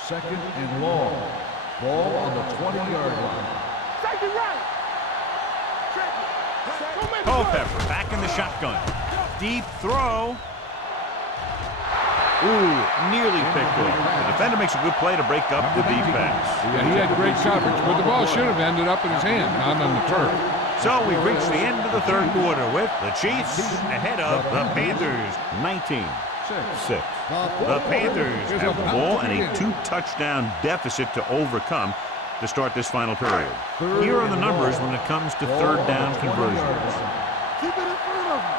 Second and long. Ball on the 20-yard line. Take it right. Check it. Don't make it Culpepper back in the shotgun. Deep throw. Ooh, nearly picked off. The defender makes a good play to break up the defense. Yeah, he had great coverage, but the ball should have ended up in his hand, not on the turf. So we've reached the end of the third quarter with the Chiefs ahead of the Panthers, 19-6. The Panthers have the ball and a 2-touchdown deficit to overcome to start this final period. Here are the numbers when it comes to third down conversions. Keep it in front of him.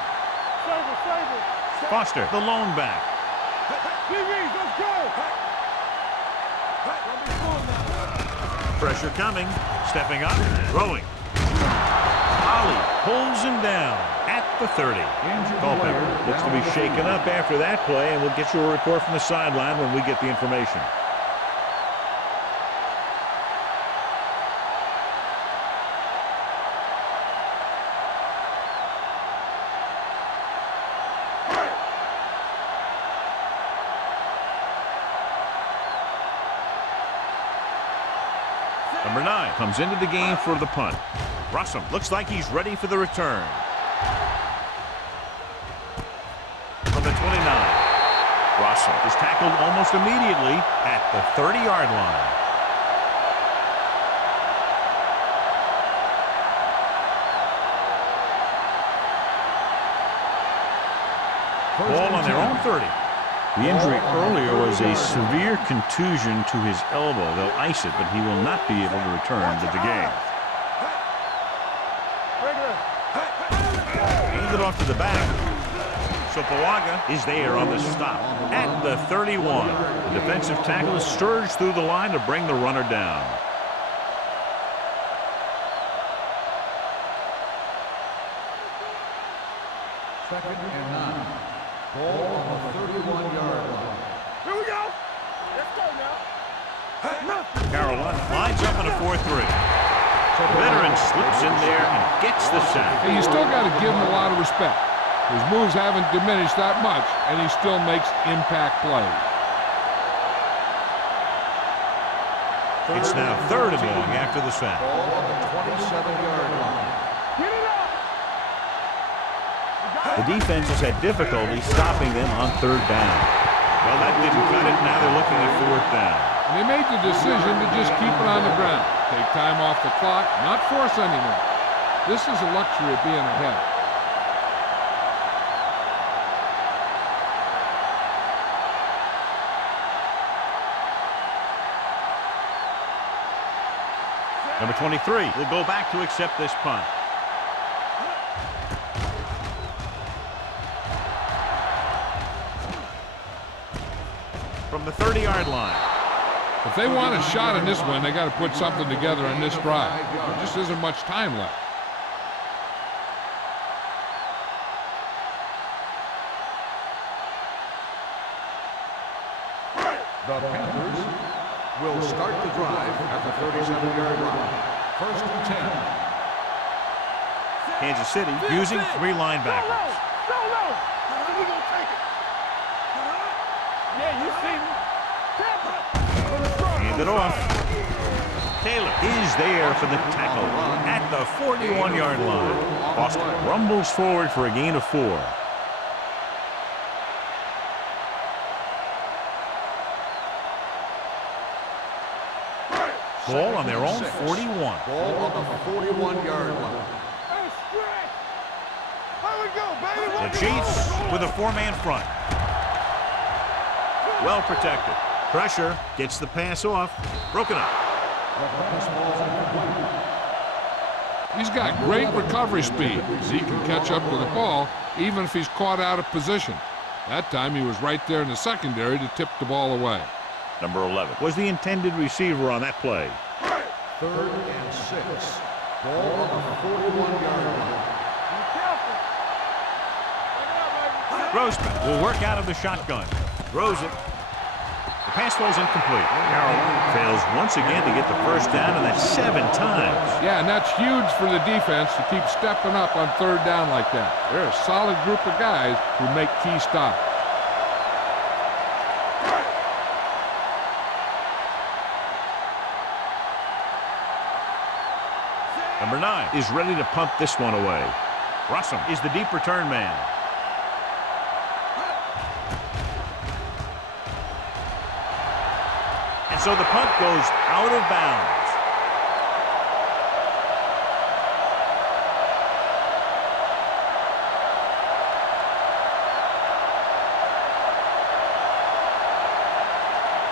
Save it. Foster, the lone back. DBs, let's go. Pressure coming, stepping up, throwing. Ollie pulls him down at the 30. Culpepper looks to be shaken up after that play, and we'll get you a report from the sideline when we get the information. Number 9 comes into the game for the punt. Russell looks like he's ready for the return. From the 29. Russell is tackled almost immediately at the 30-yard line. Ball on their own 30. The injury earlier was a severe contusion to his elbow. They'll ice it, but he will not be able to return to the game. Handed off to the back. Sopoaga is there on the stop at the 31. The defensive tackle is surged through the line to bring the runner down. Second and 9. Ball on the 31-yard line. Here we go. Let's go now. Carolina lines up in a 4-3. Veteran slips in there and gets the sack. And you still got to give him a lot of respect. His moves haven't diminished that much, and he still makes impact plays. It's now 3rd and long after the sack. Ball on the 27-yard line. Get it up. The defense has had difficulty stopping them on 3rd down. Well, that didn't cut it. Now they're looking at 4th down. And they made the decision to just keep it on the ground. Take time off the clock, not force anything. This is a luxury of being ahead. Number 23 will go back to accept this punt. From the 30-yard line. If they want a shot in this one, they got to put something together on this drive. There just isn't much time left. The Panthers will start the drive at the 37-yard line. 1st and 10. Kansas City using 3 linebackers. Solo. We gonna take it. Yeah, you see me. Hand it off. Taylor is there for the tackle at the 41-yard line. Boston rumbles forward for a gain of 4. Ball on their own 41. Ball on the 41-yard line. Hey, stretch. There we go, baby. The Chiefs with a 4-man front. Well protected. Pressure gets the pass off. Broken up. He's got great recovery speed. He can catch up to the ball even if he's caught out of position. That time he was right there in the secondary to tip the ball away. Number 11 was the intended receiver on that play. 3rd and 6. Ball on the 41-yard line. Grossman will work out of the shotgun. Throws it. The pass falls incomplete. Carolina fails once again to get the first down, and that's 7 times. Yeah, and that's huge for the defense to keep stepping up on 3rd down like that. They're a solid group of guys who make key stops. Number 9 is ready to punt this one away. Russell is the deep return man. And so the punt goes out of bounds.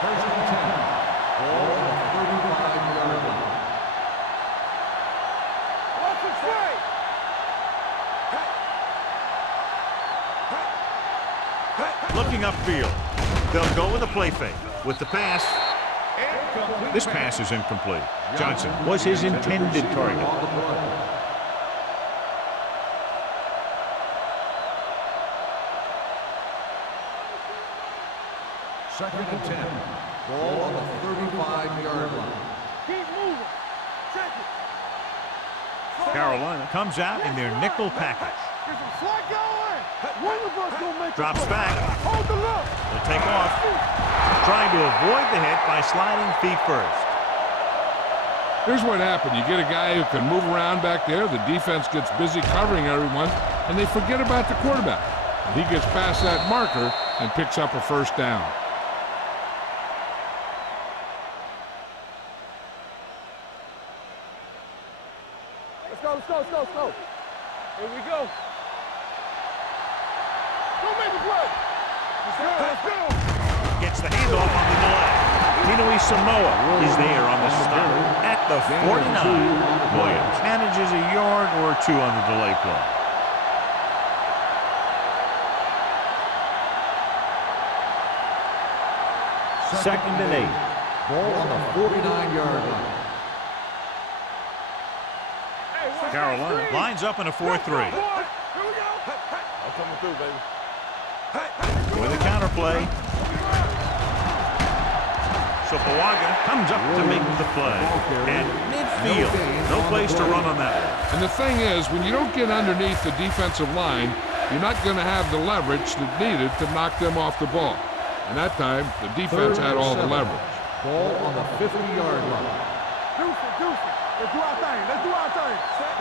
First and 10. Ball on the 35-yard line. Watch it straight. Looking upfield. They'll go with a play fake. With the pass, this pass is incomplete. Johnson was his intended target. On the play. Second and 10. Ball on the 35-yard line. Keep moving. Check it. Carolina comes out in their nickel package. There's a flag going. One of us gonna make Drops a play. back. Hold the look. They'll take off, trying to avoid the hit by sliding feet first. Here's what happened. You get a guy who can move around back there. The defense gets busy covering everyone, and they forget about the quarterback. He gets past that marker and picks up a first down. Let's go. Here we go. Go make a play. Let's go. Gets the handoff on the delay. Tinui Samoa is there on the stop at the 49. Williams manages a yard or two on the delay play. Second and 8. Ball on the 49-yard line. Carolina lines up in a 4-3. Here we go. I'm coming through, baby. With a counter play. So Pawaga comes up to make the play. And midfield, no place to run on that one. And the thing is, when you don't get underneath the defensive line, you're not going to have the leverage that needed to knock them off the ball. And that time, the defense had all the leverage. Ball on the 50-yard line. Deuce it. Let's do our thing.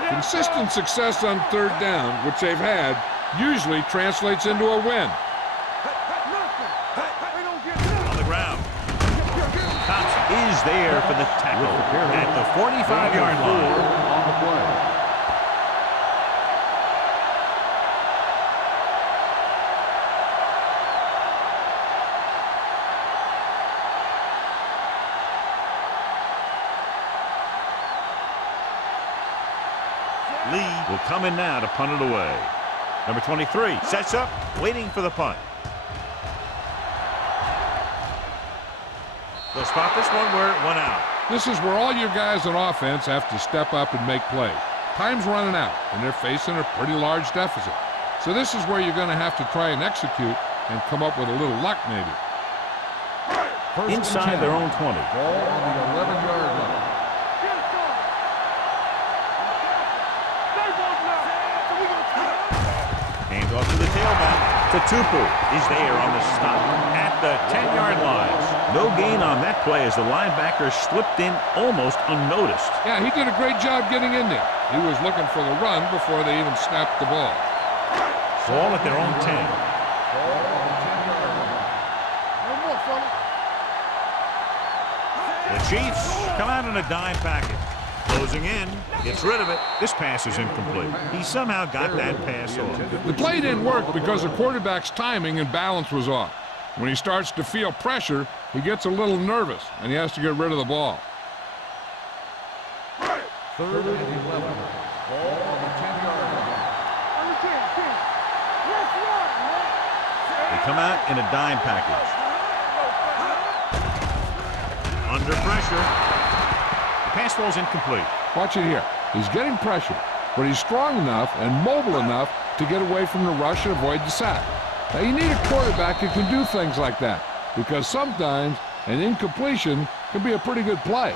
Consistent success on third down, which they've had, usually translates into a win. On the ground. Thompson is there for the tackle at the 45-yard line. On the play. Lee will come in now to punt it away. Number 23 sets up, waiting for the punt. They'll spot this one where it went out. This is where all your guys on offense have to step up and make plays. Time's running out, and they're facing a pretty large deficit. So this is where you're going to have to try and execute and come up with a little luck maybe. First and Inside 10. their own 20. Ball on the 11-yard line. Hand off to the tailback. Tatupu is there on the stop at the 10-yard line. No gain on that play as the linebacker slipped in almost unnoticed. Yeah, he did a great job getting in there. He was looking for the run before they even snapped the ball. Ball at their own 10. Ball on the 10-yard line. No more, fella. The Chiefs come out in a dime package. Closing in, gets rid of it. This pass is incomplete. He somehow got that pass off. The play didn't work because the quarterback's timing and balance was off. When he starts to feel pressure, he gets a little nervous, and he has to get rid of the ball. Third and 11. Ball on the 10-yard line. They come out in a dime package. Under pressure. The pass falls incomplete. Watch it here. He's getting pressure, but he's strong enough and mobile enough to get away from the rush and avoid the sack. Now, you need a quarterback who can do things like that, because sometimes an incompletion can be a pretty good play.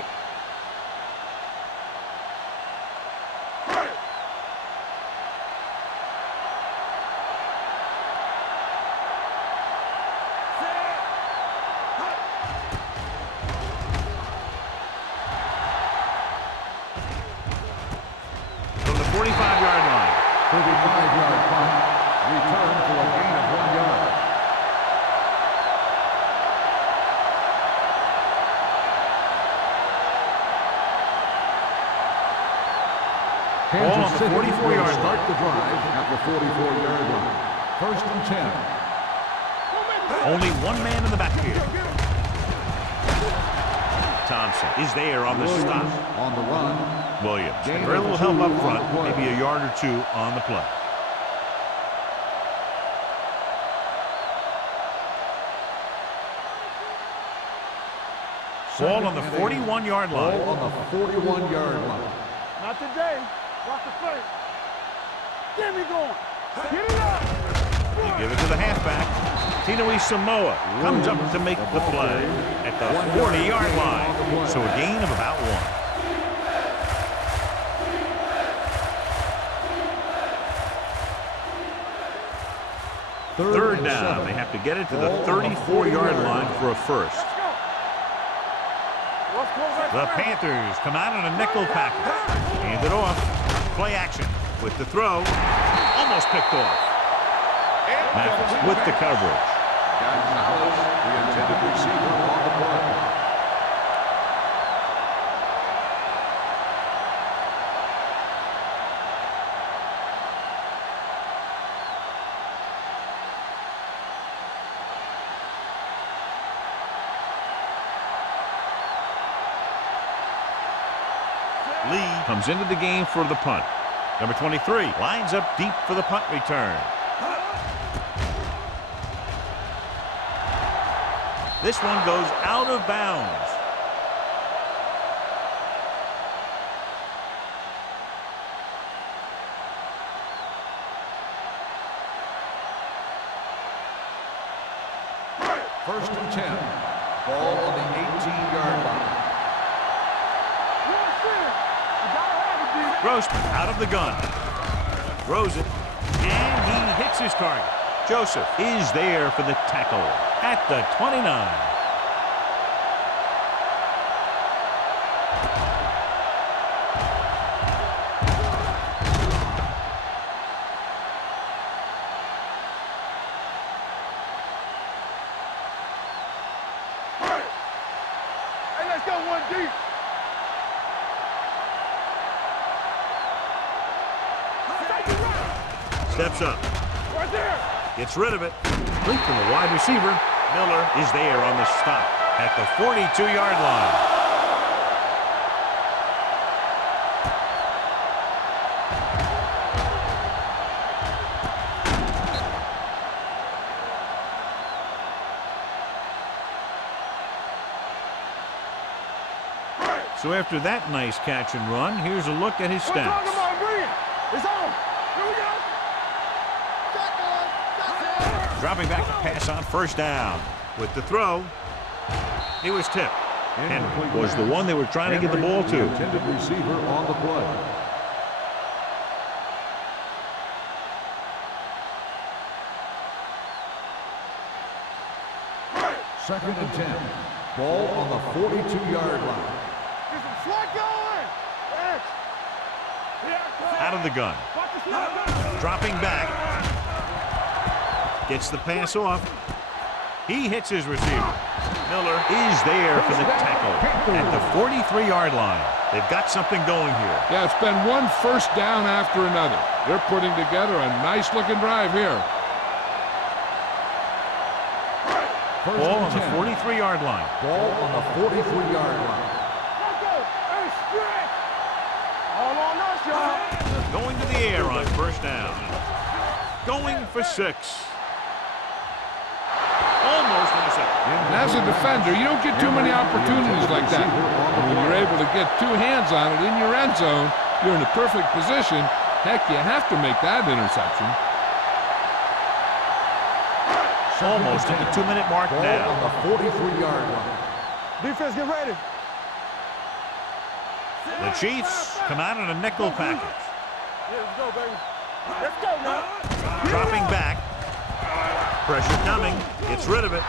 Ball on Kansas the City 44-yard will start line. the drive at the 44-yard line. First and 10. Only one man in the backfield. Thompson is there on the stop. On the run. Williams. Gain And very of little 2 help up on front. the play. Maybe a yard or 2 on the play. Ball on the 41-yard line. Ball on the 41-yard line. Not today. Watch the play. Get me going. Get it up. They give it to the halfback. Tinui Samoa comes up to make the play at the 40-yard line. So a gain of about 1. Third down. They have to get it to the 34-yard line for a first. The Panthers come out in a nickel package. Hand it off. Play action with the throw. Almost picked off. Mathis with the coverage. Gonzalez, the intended receiver on the play. Lee comes into the game for the punt. Number 23 lines up deep for the punt return. This one goes out of bounds. First and 10. Ball on the 18-yard line. Grossman out of the gun. Throws it. And he hits his target. Joseph is there for the tackle at the 29. Hey, let's go one deep. Steps up. Right there. Gets rid of it. Link from the wide receiver. Miller is there on the stop at the 42-yard line. So after that nice catch and run, here's a look at his We're talking stats. about brilliant. It's on. Here we go. Dropping back to pass on first down. With the throw, he was tipped. Henry was the one they were trying to get the ball The to. intended receiver on the play. Second and 10. Ball on the 42-yard line. Get some slot going. Yes. Out of the gun. Watch the slot. Dropping back. Gets the pass off. He hits his receiver. Miller is there for the tackle at the 43-yard line. They've got something going here. Yeah, it's been one first down after another. They're putting together a nice-looking drive here. First Ball and on the 10. 43-yard line. Ball on the 43-yard line. Let's go. Hey, stretch. All on us, y'all. Going to the air on first down. Going for 6. Almost intercepted. And as a defender, you don't get too many opportunities like that. When you're able to get 2 hands on it in your end zone, you're in a perfect position. Heck, you have to make that interception. Almost at the 2-minute mark Ball now. on the 43-yard line. Defense, get ready. The Chiefs come out in a nickel package. Yeah, let's go, baby. Let's go now. Dropping back. Pressure coming. Gets rid of it.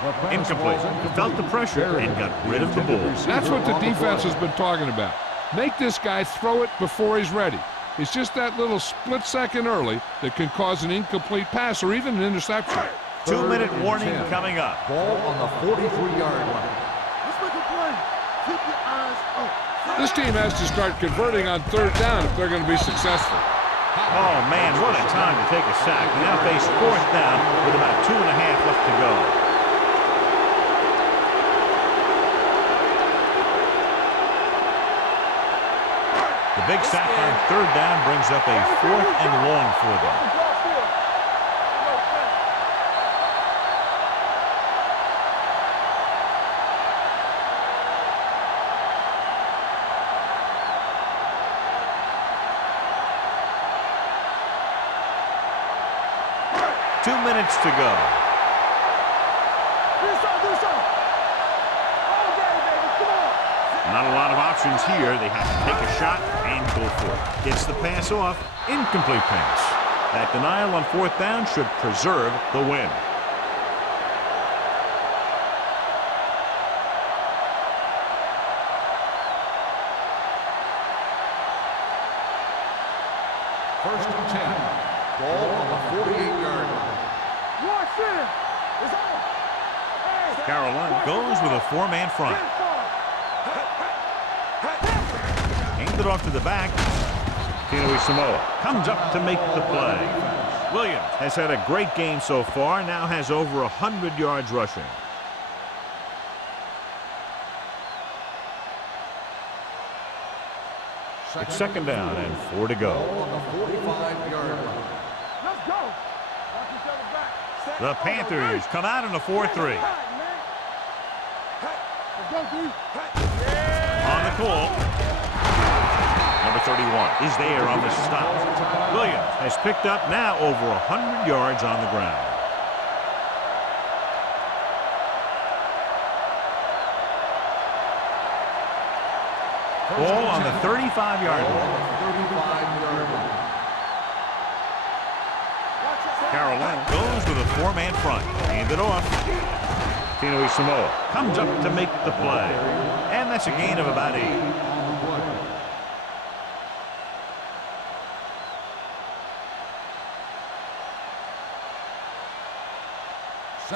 The pass Incomplete. falls He felt the pressure and got rid of the ball. That's what the on the defense play. has been talking about. Make this guy throw it before he's ready. It's just that little split second early that can cause an incomplete pass or even an interception. 2-minute Third and warning 10. coming up. Ball on the 43-yard line. Let's make a play. Keep your eyes up. This team has to start converting on third down if they're going to be successful. Oh, man, what a time to take a sack. They now face fourth down with about 2.5 left to go. The big sack on third down brings up a 4th and long for them. Two minutes to go. Not a lot of options here. They have to take a shot and go for it. Gets the pass off. Incomplete pass. That denial on fourth down should preserve the win. First and 10. Ball on the 48-yard line. Carolina goes with a 4-man front. Handed it off to the back. Tino Samoa comes up to make the play. Williams has had a great game so far, now has over 100 yards rushing. It's second down and 4 to go. Ball on the 45-yard line. Let's go. Watch each other back. The Panthers come out in a 4-3. Let's go, D. On the call. Number 31 is there on the stop. Williams has picked up now over 100 yards on the ground. Ball on the 35-yard line. Carolina goes with a 4-man front. Hand it off. Tino Samoa comes up to make the play. And that's a gain of about 8.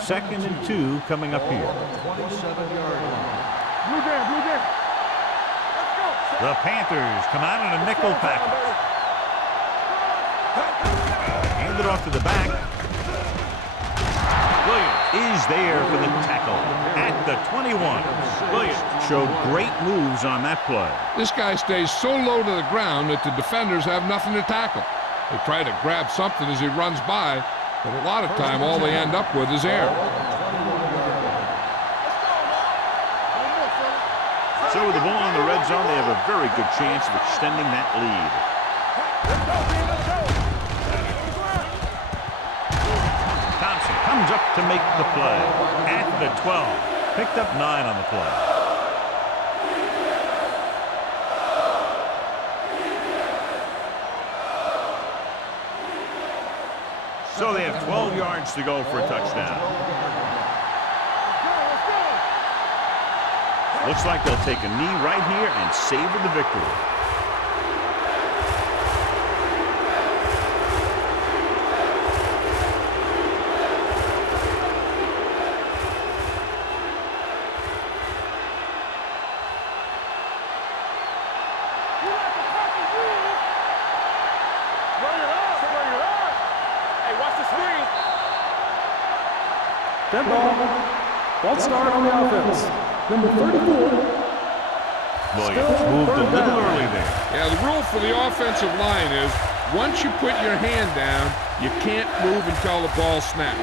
Second and 2 coming up here. 27-yard line. Blue game, blue game. The Panthers come out in a nickel package. Hand it off to the back. Williams is there for the tackle at the 21. Williams showed great moves on that play. This guy stays so low to the ground that the defenders have nothing to tackle. They try to grab something as he runs by, but a lot of time all they end up with is air. So with the ball in the red zone, they have a very good chance of extending that lead. Thompson comes up to make the play at the 12. Picked up 9 on the play. So they have 12 yards to go for a touchdown. Looks like they'll take a knee right here and savor the victory. Hey, watch the screen. Dead ball. False start on the offense. Number 34. Williams moved a little early there. Yeah, the rule for the offensive line is once you put your hand down, you can't move until the ball snaps.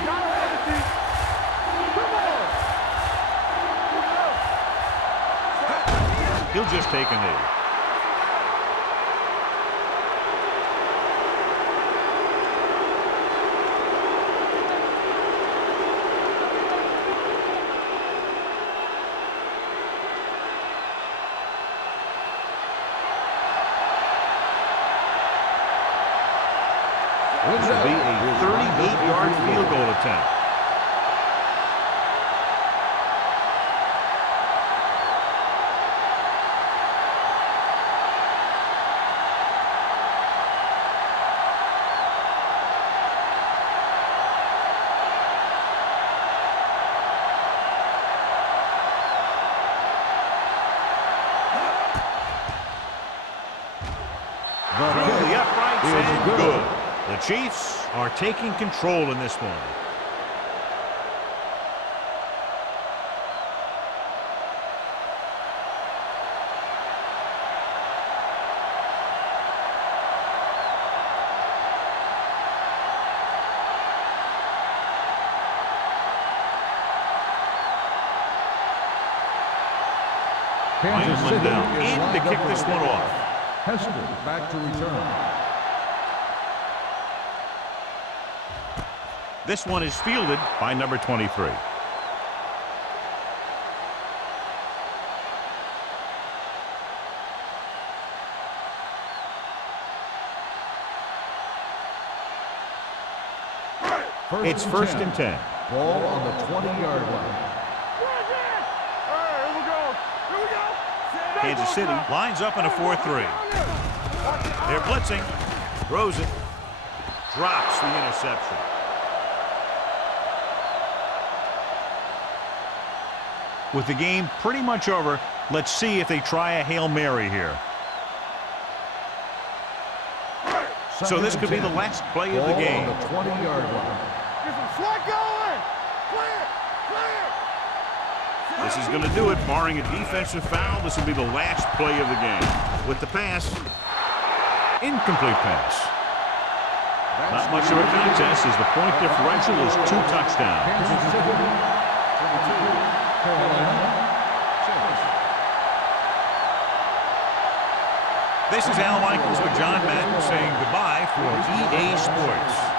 He'll just take a knee. This will be a 38-yard field goal attempt. Good. The Chiefs are taking control in this one. Lineman down in to kick this one off. Hester back to return. This one is fielded by number 23. It's first and 10. Ball on the 20-yard line. Kansas City lines up in a 4-3. They're blitzing. Throws it. Drops the interception. With the game pretty much over, let's see if they try a Hail Mary here. So this could be the last play of the game. On the 20-yard line. Get some slot going. Clear. This is going to do it, barring a defensive foul. This will be the last play of the game. With the pass, incomplete pass. Not much of a contest as the point differential is 2 touchdowns. Kansas City, 22. Carolina, 6. This is Al Michaels with John Madden saying goodbye for EA Sports.